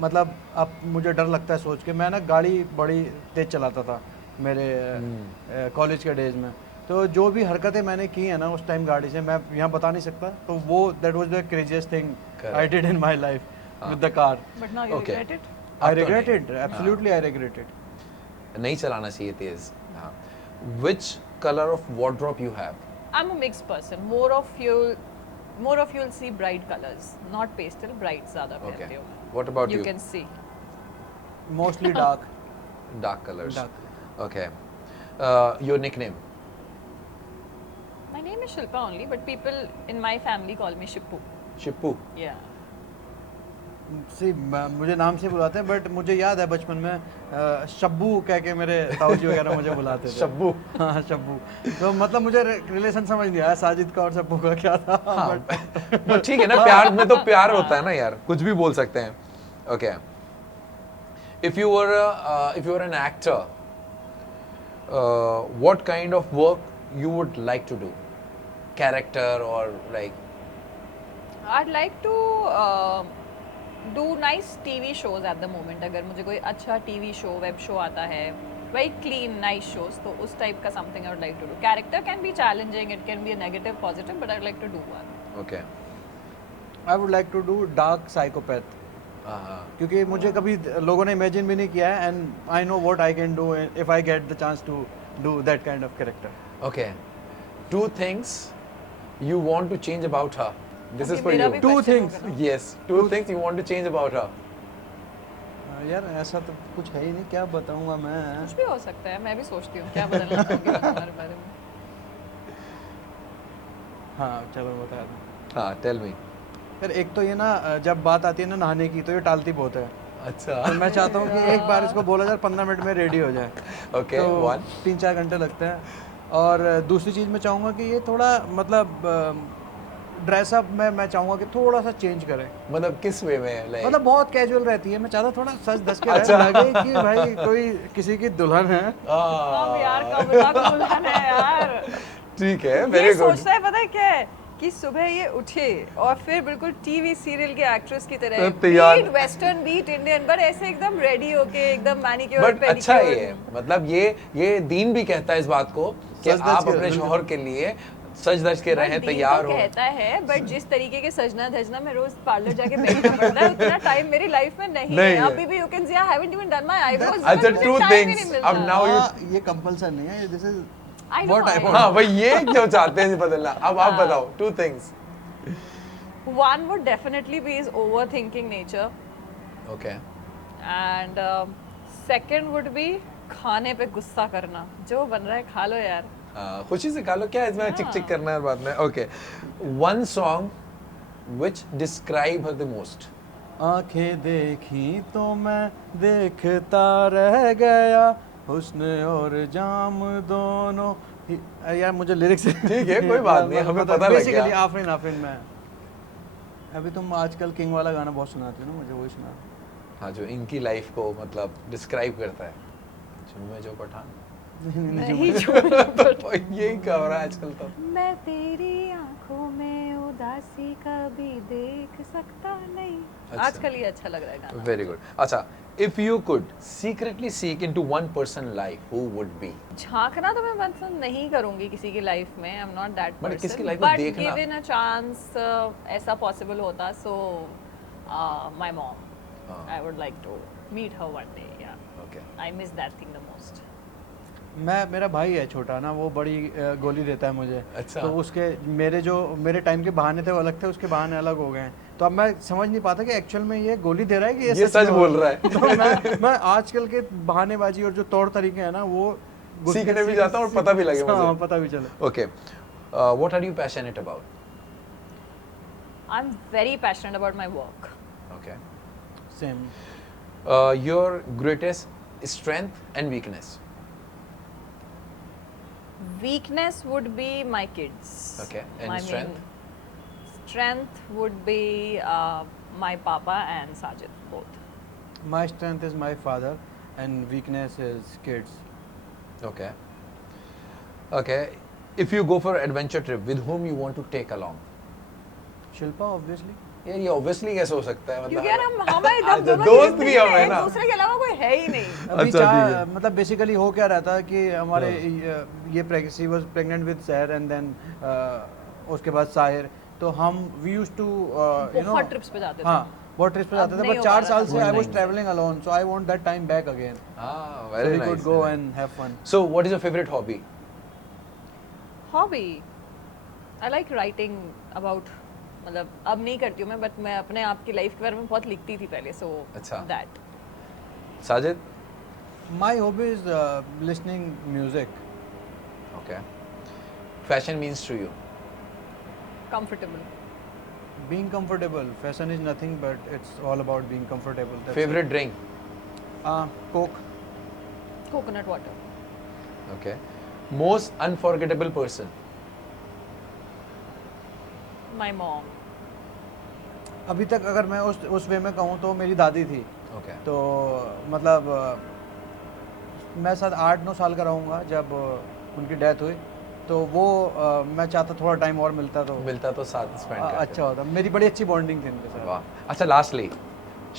मतलब अब मुझे डर लगता है सोच के, मैं ना गाड़ी बड़ी तेज़ चलाता था मेरे कॉलेज के डेज में, तो जो भी हरकतें मैंने की हैं ना उस टाइम गाड़ी से मैं यहाँ बता नहीं सकता, तो वो that was the craziest thing I did in my life with the car. But now you Okay. regret it? I regret it. Absolutely, I regret it. नहीं चलाना चाहिए तेज. हाँ. Which color of wardrobe you have? I'm a mixed person. More of you'll see bright colors, not pastel. Bright ज़्यादा Okay. पहनती हूँ मैं. What about you? You can see. Mostly dark. Dark colors. Dark. Okay. Your nickname? My name is Shilpa only, but people in my family call me Shippu. Shippu. Yeah. सी मुझे नाम से बुलाते हैं, but मुझे याद है बचपन में शब्बू कह के मेरे ताऊजी वगैरह मुझे बुलाते थे. शब्बू. हाँ, शब्बू. तो मतलब मुझे रिलेशन समझ नहीं आया साजिद का और शब्बू का क्या था. हाँ, but ठीक है ना, प्यार में तो प्यार होता है ना यार, कुछ भी बोल सकते हैं. Okay. If you were an actor, what kind of work you would like to do? Character or like? I'd like to do nice TV shows at the moment. अगर मुझे कोई अच्छा TV show, web show आता है, very clean, nice shows, तो उस type का something I would like to do. Character can be challenging, it can be a negative, positive, but I'd like to do one. Okay. I would like to do dark psychopath. क्योंकि मुझे कभी लोगों ने imagine भी नहीं किया है, and I know what I can do if I get the chance to do that kind of character. Okay. 2 things you want to change about her. This is for मेरा you. भी 2 question things. होगा ना. Yes. 2 things you want to change about her. यार ऐसा तो कुछ है ही नहीं, क्या बताऊंगा मैं. कुछ भी हो सकता है, मैं भी सोचती हूँ क्या बदलना चाहूँगी मैं तुम्हारे बारे में. हाँ चलो बता दूँ. हाँ, tell me. फिर एक तो ये ना जब बात आती है ना नहाने की, तो ये टालती बहुत है. अच्छा. तो मैं चाहता हूँ कि एक बार इसको बोला जाए 15 मिनट में रेडी हो जाए. Okay. तो 1. 3-4 घंटे लगते हैं. और दूसरी चीज़ मैं चाहूँगा कि ये थोड़ा मतलब ड्रेसअप में मैं चाहूँगा कि थोड़ा सा चेंज करें. मतलब किस वे में? Like. मतलब बहुत कैजुअल रहती है, मैं चाहता हूँ थोड़ा सच धज के अच्छा. रहे, लगे कि भाई कोई किसी की दुल्हन है. अब यार Ah. कब तक दुल्हन है यार. ठीक है. ये Very good. सोचता है पता है क्या है कि सुबह ये उठे और फिर बिल्कुल टीवी सीरियल के एक्ट्रेस की तरह तैयार. बीट वेस्टर्न बीट इंडियन पर ऐसे एकदम रेडी होके एकदम मैनिक्योर बट अच्छा है ये, मतलब ये दीन भी कहता है इस बात को कि सज धज आप के अपने बिल्कुल. शौहर के लिए सज धज के रहें, तैयार हो. कहता है, बट जिस तरीके के सजना धजना में रोज पार्लर जाके बैठना पड़ता है उतना टाइम मेरी लाइफ में नहीं नहीं है. है. अभी भी you can see I haven't even done my eyebrows. अच्छा, 2 things. अब now you. ये कंपलसन नहीं है, this is I know, what I I know. want. हाँ भाई, ये जो चाहते हैं बदलना. अब आप बताओ 2 things. One would definitely be his overthinking nature, Okay. and second would be खाने पे गुस्सा करना. जो बन रहा है खा लो यार. खुशी से खा लो, क्या इसमें चिक चिक करना है बाद में. Okay. One song which describe her the most. आंखें देखी तो मैं देखता रह गया, हुस्न और जाम दोनों यार मुझे लिरिक्स ठीक है, कोई बात नहीं, हमें पता लग गया. बेसिकली आफरीन में. अभी तुम आजकल किंग वाला गाना बहुत सुनाते हो ना, मुझे वही सुना. हाँ, जो इनकी लाइफ को मतलब डिस्क्राइब करता है. मैं जो पठान. नहीं यही कह रहा है आजकल तो. मैं तेरी आंखों में उदासी कभी देख सकता नहीं. अच्छा. आजकल ये अच्छा लग रहा है गाना. Very good. अच्छा, if you could secretly seek into one person life, who would be? झांकना तो मैं पसंद नहीं करूंगी किसी की लाइफ में. I am not that But किसकी पर्सन, life में बट देखना? गिवन अ चांस ऐसा पॉसिबल होता so my mom. I would like to meet her one day. या Okay. I miss that thing the most. मेरा भाई है छोटा ना, वो बड़ी गोली देता है मुझे. अच्छा. तो उसके मेरे टाइम के बहाने थे वो अलग थे, उसके बहाने अलग हो गए हैं. तो अब मैं समझ नहीं पाता कि एक्चुअल में ये गोली दे रहा है कि ये सच सच में बोल रहा है. तो मैं आजकल के बहानेबाजी और जो तौर तरीके हैं ना वो सीखने भी जाता हूँ और पता भी लगे मुझे. हाँ, पता भी चले. Okay. What are you passionate about? I am very passionate about my work. Okay. Same. Your greatest strength and weakness. Weakness would be my kids. Okay. And My strength? Strength would be my papa and Sajid, both. My strength is my father and weakness is kids. Okay. Okay. If you go for adventure trip, with whom you want to take along? Shilpa obviously. यार ये obviously कैसे हो सकता है, क्योंकि यार हम हमारे अच्छा, दोनों दोस्त की भी जिंदगी हम में है एक ना. दूसरे के अलावा कोई है ही नहीं. अभी अच्छा, ठीक है. मतलब बेसिकली हो क्या रहा था कि हमारे ये प्रेगनेंसी वाज प्रेग्नेंट विद सहर एंड देन उसके बाद साहिर. तो हम वी यूज्ड टू बहुत ट्रिप्स पे जाते थे. हाँ, बहुत ट्रिप्स पे जाते थे, नहीं बट हो 4 पा रहा साल था। से I was travelling alone, so I want that time back again, Ah, so very we nice. could go very and have fun. nice. So, what is your favorite hobby? Hobby I like writing about, मतलब अब नहीं करती हूँ मैं, but मैं अपने आप की लाइफ के बारे में बहुत लिखती थी पहले, सो अच्छा। That. Sajid? My hobby is listening music. Okay. Fashion means to you. Comfortable. Being comfortable. Fashion is nothing, but it's all about being comfortable. That's Favorite drink? it. Coke. Coconut water. Okay. Most unforgettable person? My mom. अभी तक अगर मैं उस वे में कहूँ तो मेरी दादी थी, Okay. तो मतलब मैं शायद 8-9 साल का रहूँगा जब उनकी डेथ हुई, तो वो मैं चाहता थोड़ा टाइम और मिलता तो मिलता तो साथ स्पेंड करते। अच्छा होता। मेरी बड़ी अच्छी बॉन्डिंग थी उनके साथ। वाह। अच्छा, लास्टली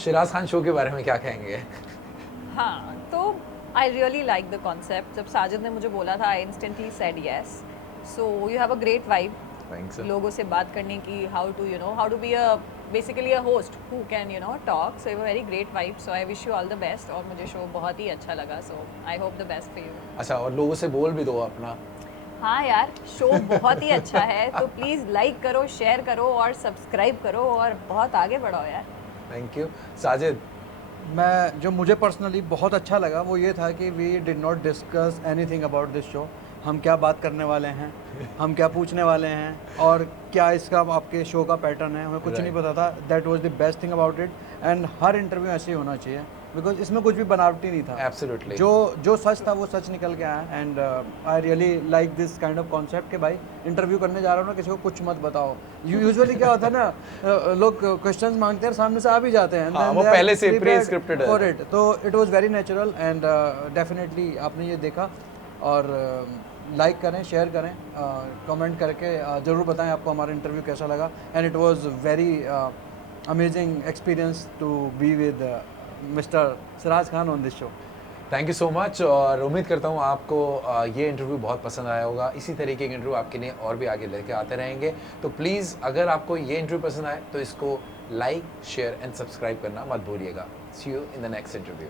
शिराज खान शो के बारे में क्या कहेंगे? हाँ, तो I really like the concept. जब साजिद ने मुझे बोला था, I instantly said yes. So you have a great vibe Thanks. sir. लोगों से बात करने की, how to be a basically a host who can talk. So you very great vibe, so I wish you all the best. और मुझे show बहुत ही अच्छा लगा, so I hope the best for you. अच्छा, और लोगों से बोल भी दो अपना। हाँ यार, शो बहुत ही अच्छा है, तो प्लीज़ लाइक करो, शेयर करो और सब्सक्राइब करो और बहुत आगे बढ़ाओ यार। Thank you. साजिद? मैं जो मुझे पर्सनली बहुत अच्छा लगा वो ये था कि we did not discuss anything about this show. हम क्या बात करने वाले हैं, हम क्या पूछने वाले हैं, और क्या इसका आपके शो का पैटर्न है, हमें कुछ नहीं पता था। That was the best thing about it. And her interview ऐसे ही होना चाहिए, बिकॉज इसमें कुछ भी बनावटी नहीं था। Absolutely. जो सच था वो सच निकल के आया। And I really like this kind of concept कि भाई इंटरव्यू करने जा रहा हूँ ना, किसी को कुछ मत बताओ। यूजुअली क्या होता है ना, लोग क्वेश्चंस मांगते हैं और सामने से आ भी जाते हैं। हाँ, वो पहले से pre-scripted है। फॉर इट, तो it was very natural. And definitely आपने ये देखा, और लाइक करें, शेयर करें, कमेंट करके ज़रूर बताएं आपको हमारा इंटरव्यू कैसा लगा। And it was very amazing experience to be with mister Siraj Khan on this show. Thank you so much, और उम्मीद करता हूँ आपको ये इंटरव्यू बहुत पसंद आया होगा। इसी तरीके के इंटरव्यू आपके लिए और भी आगे लेके आते रहेंगे। तो प्लीज़, अगर आपको ये इंटरव्यू पसंद आए तो इसको लाइक, शेयर एंड सब्सक्राइब करना मत भूलिएगा। See you in the next interview.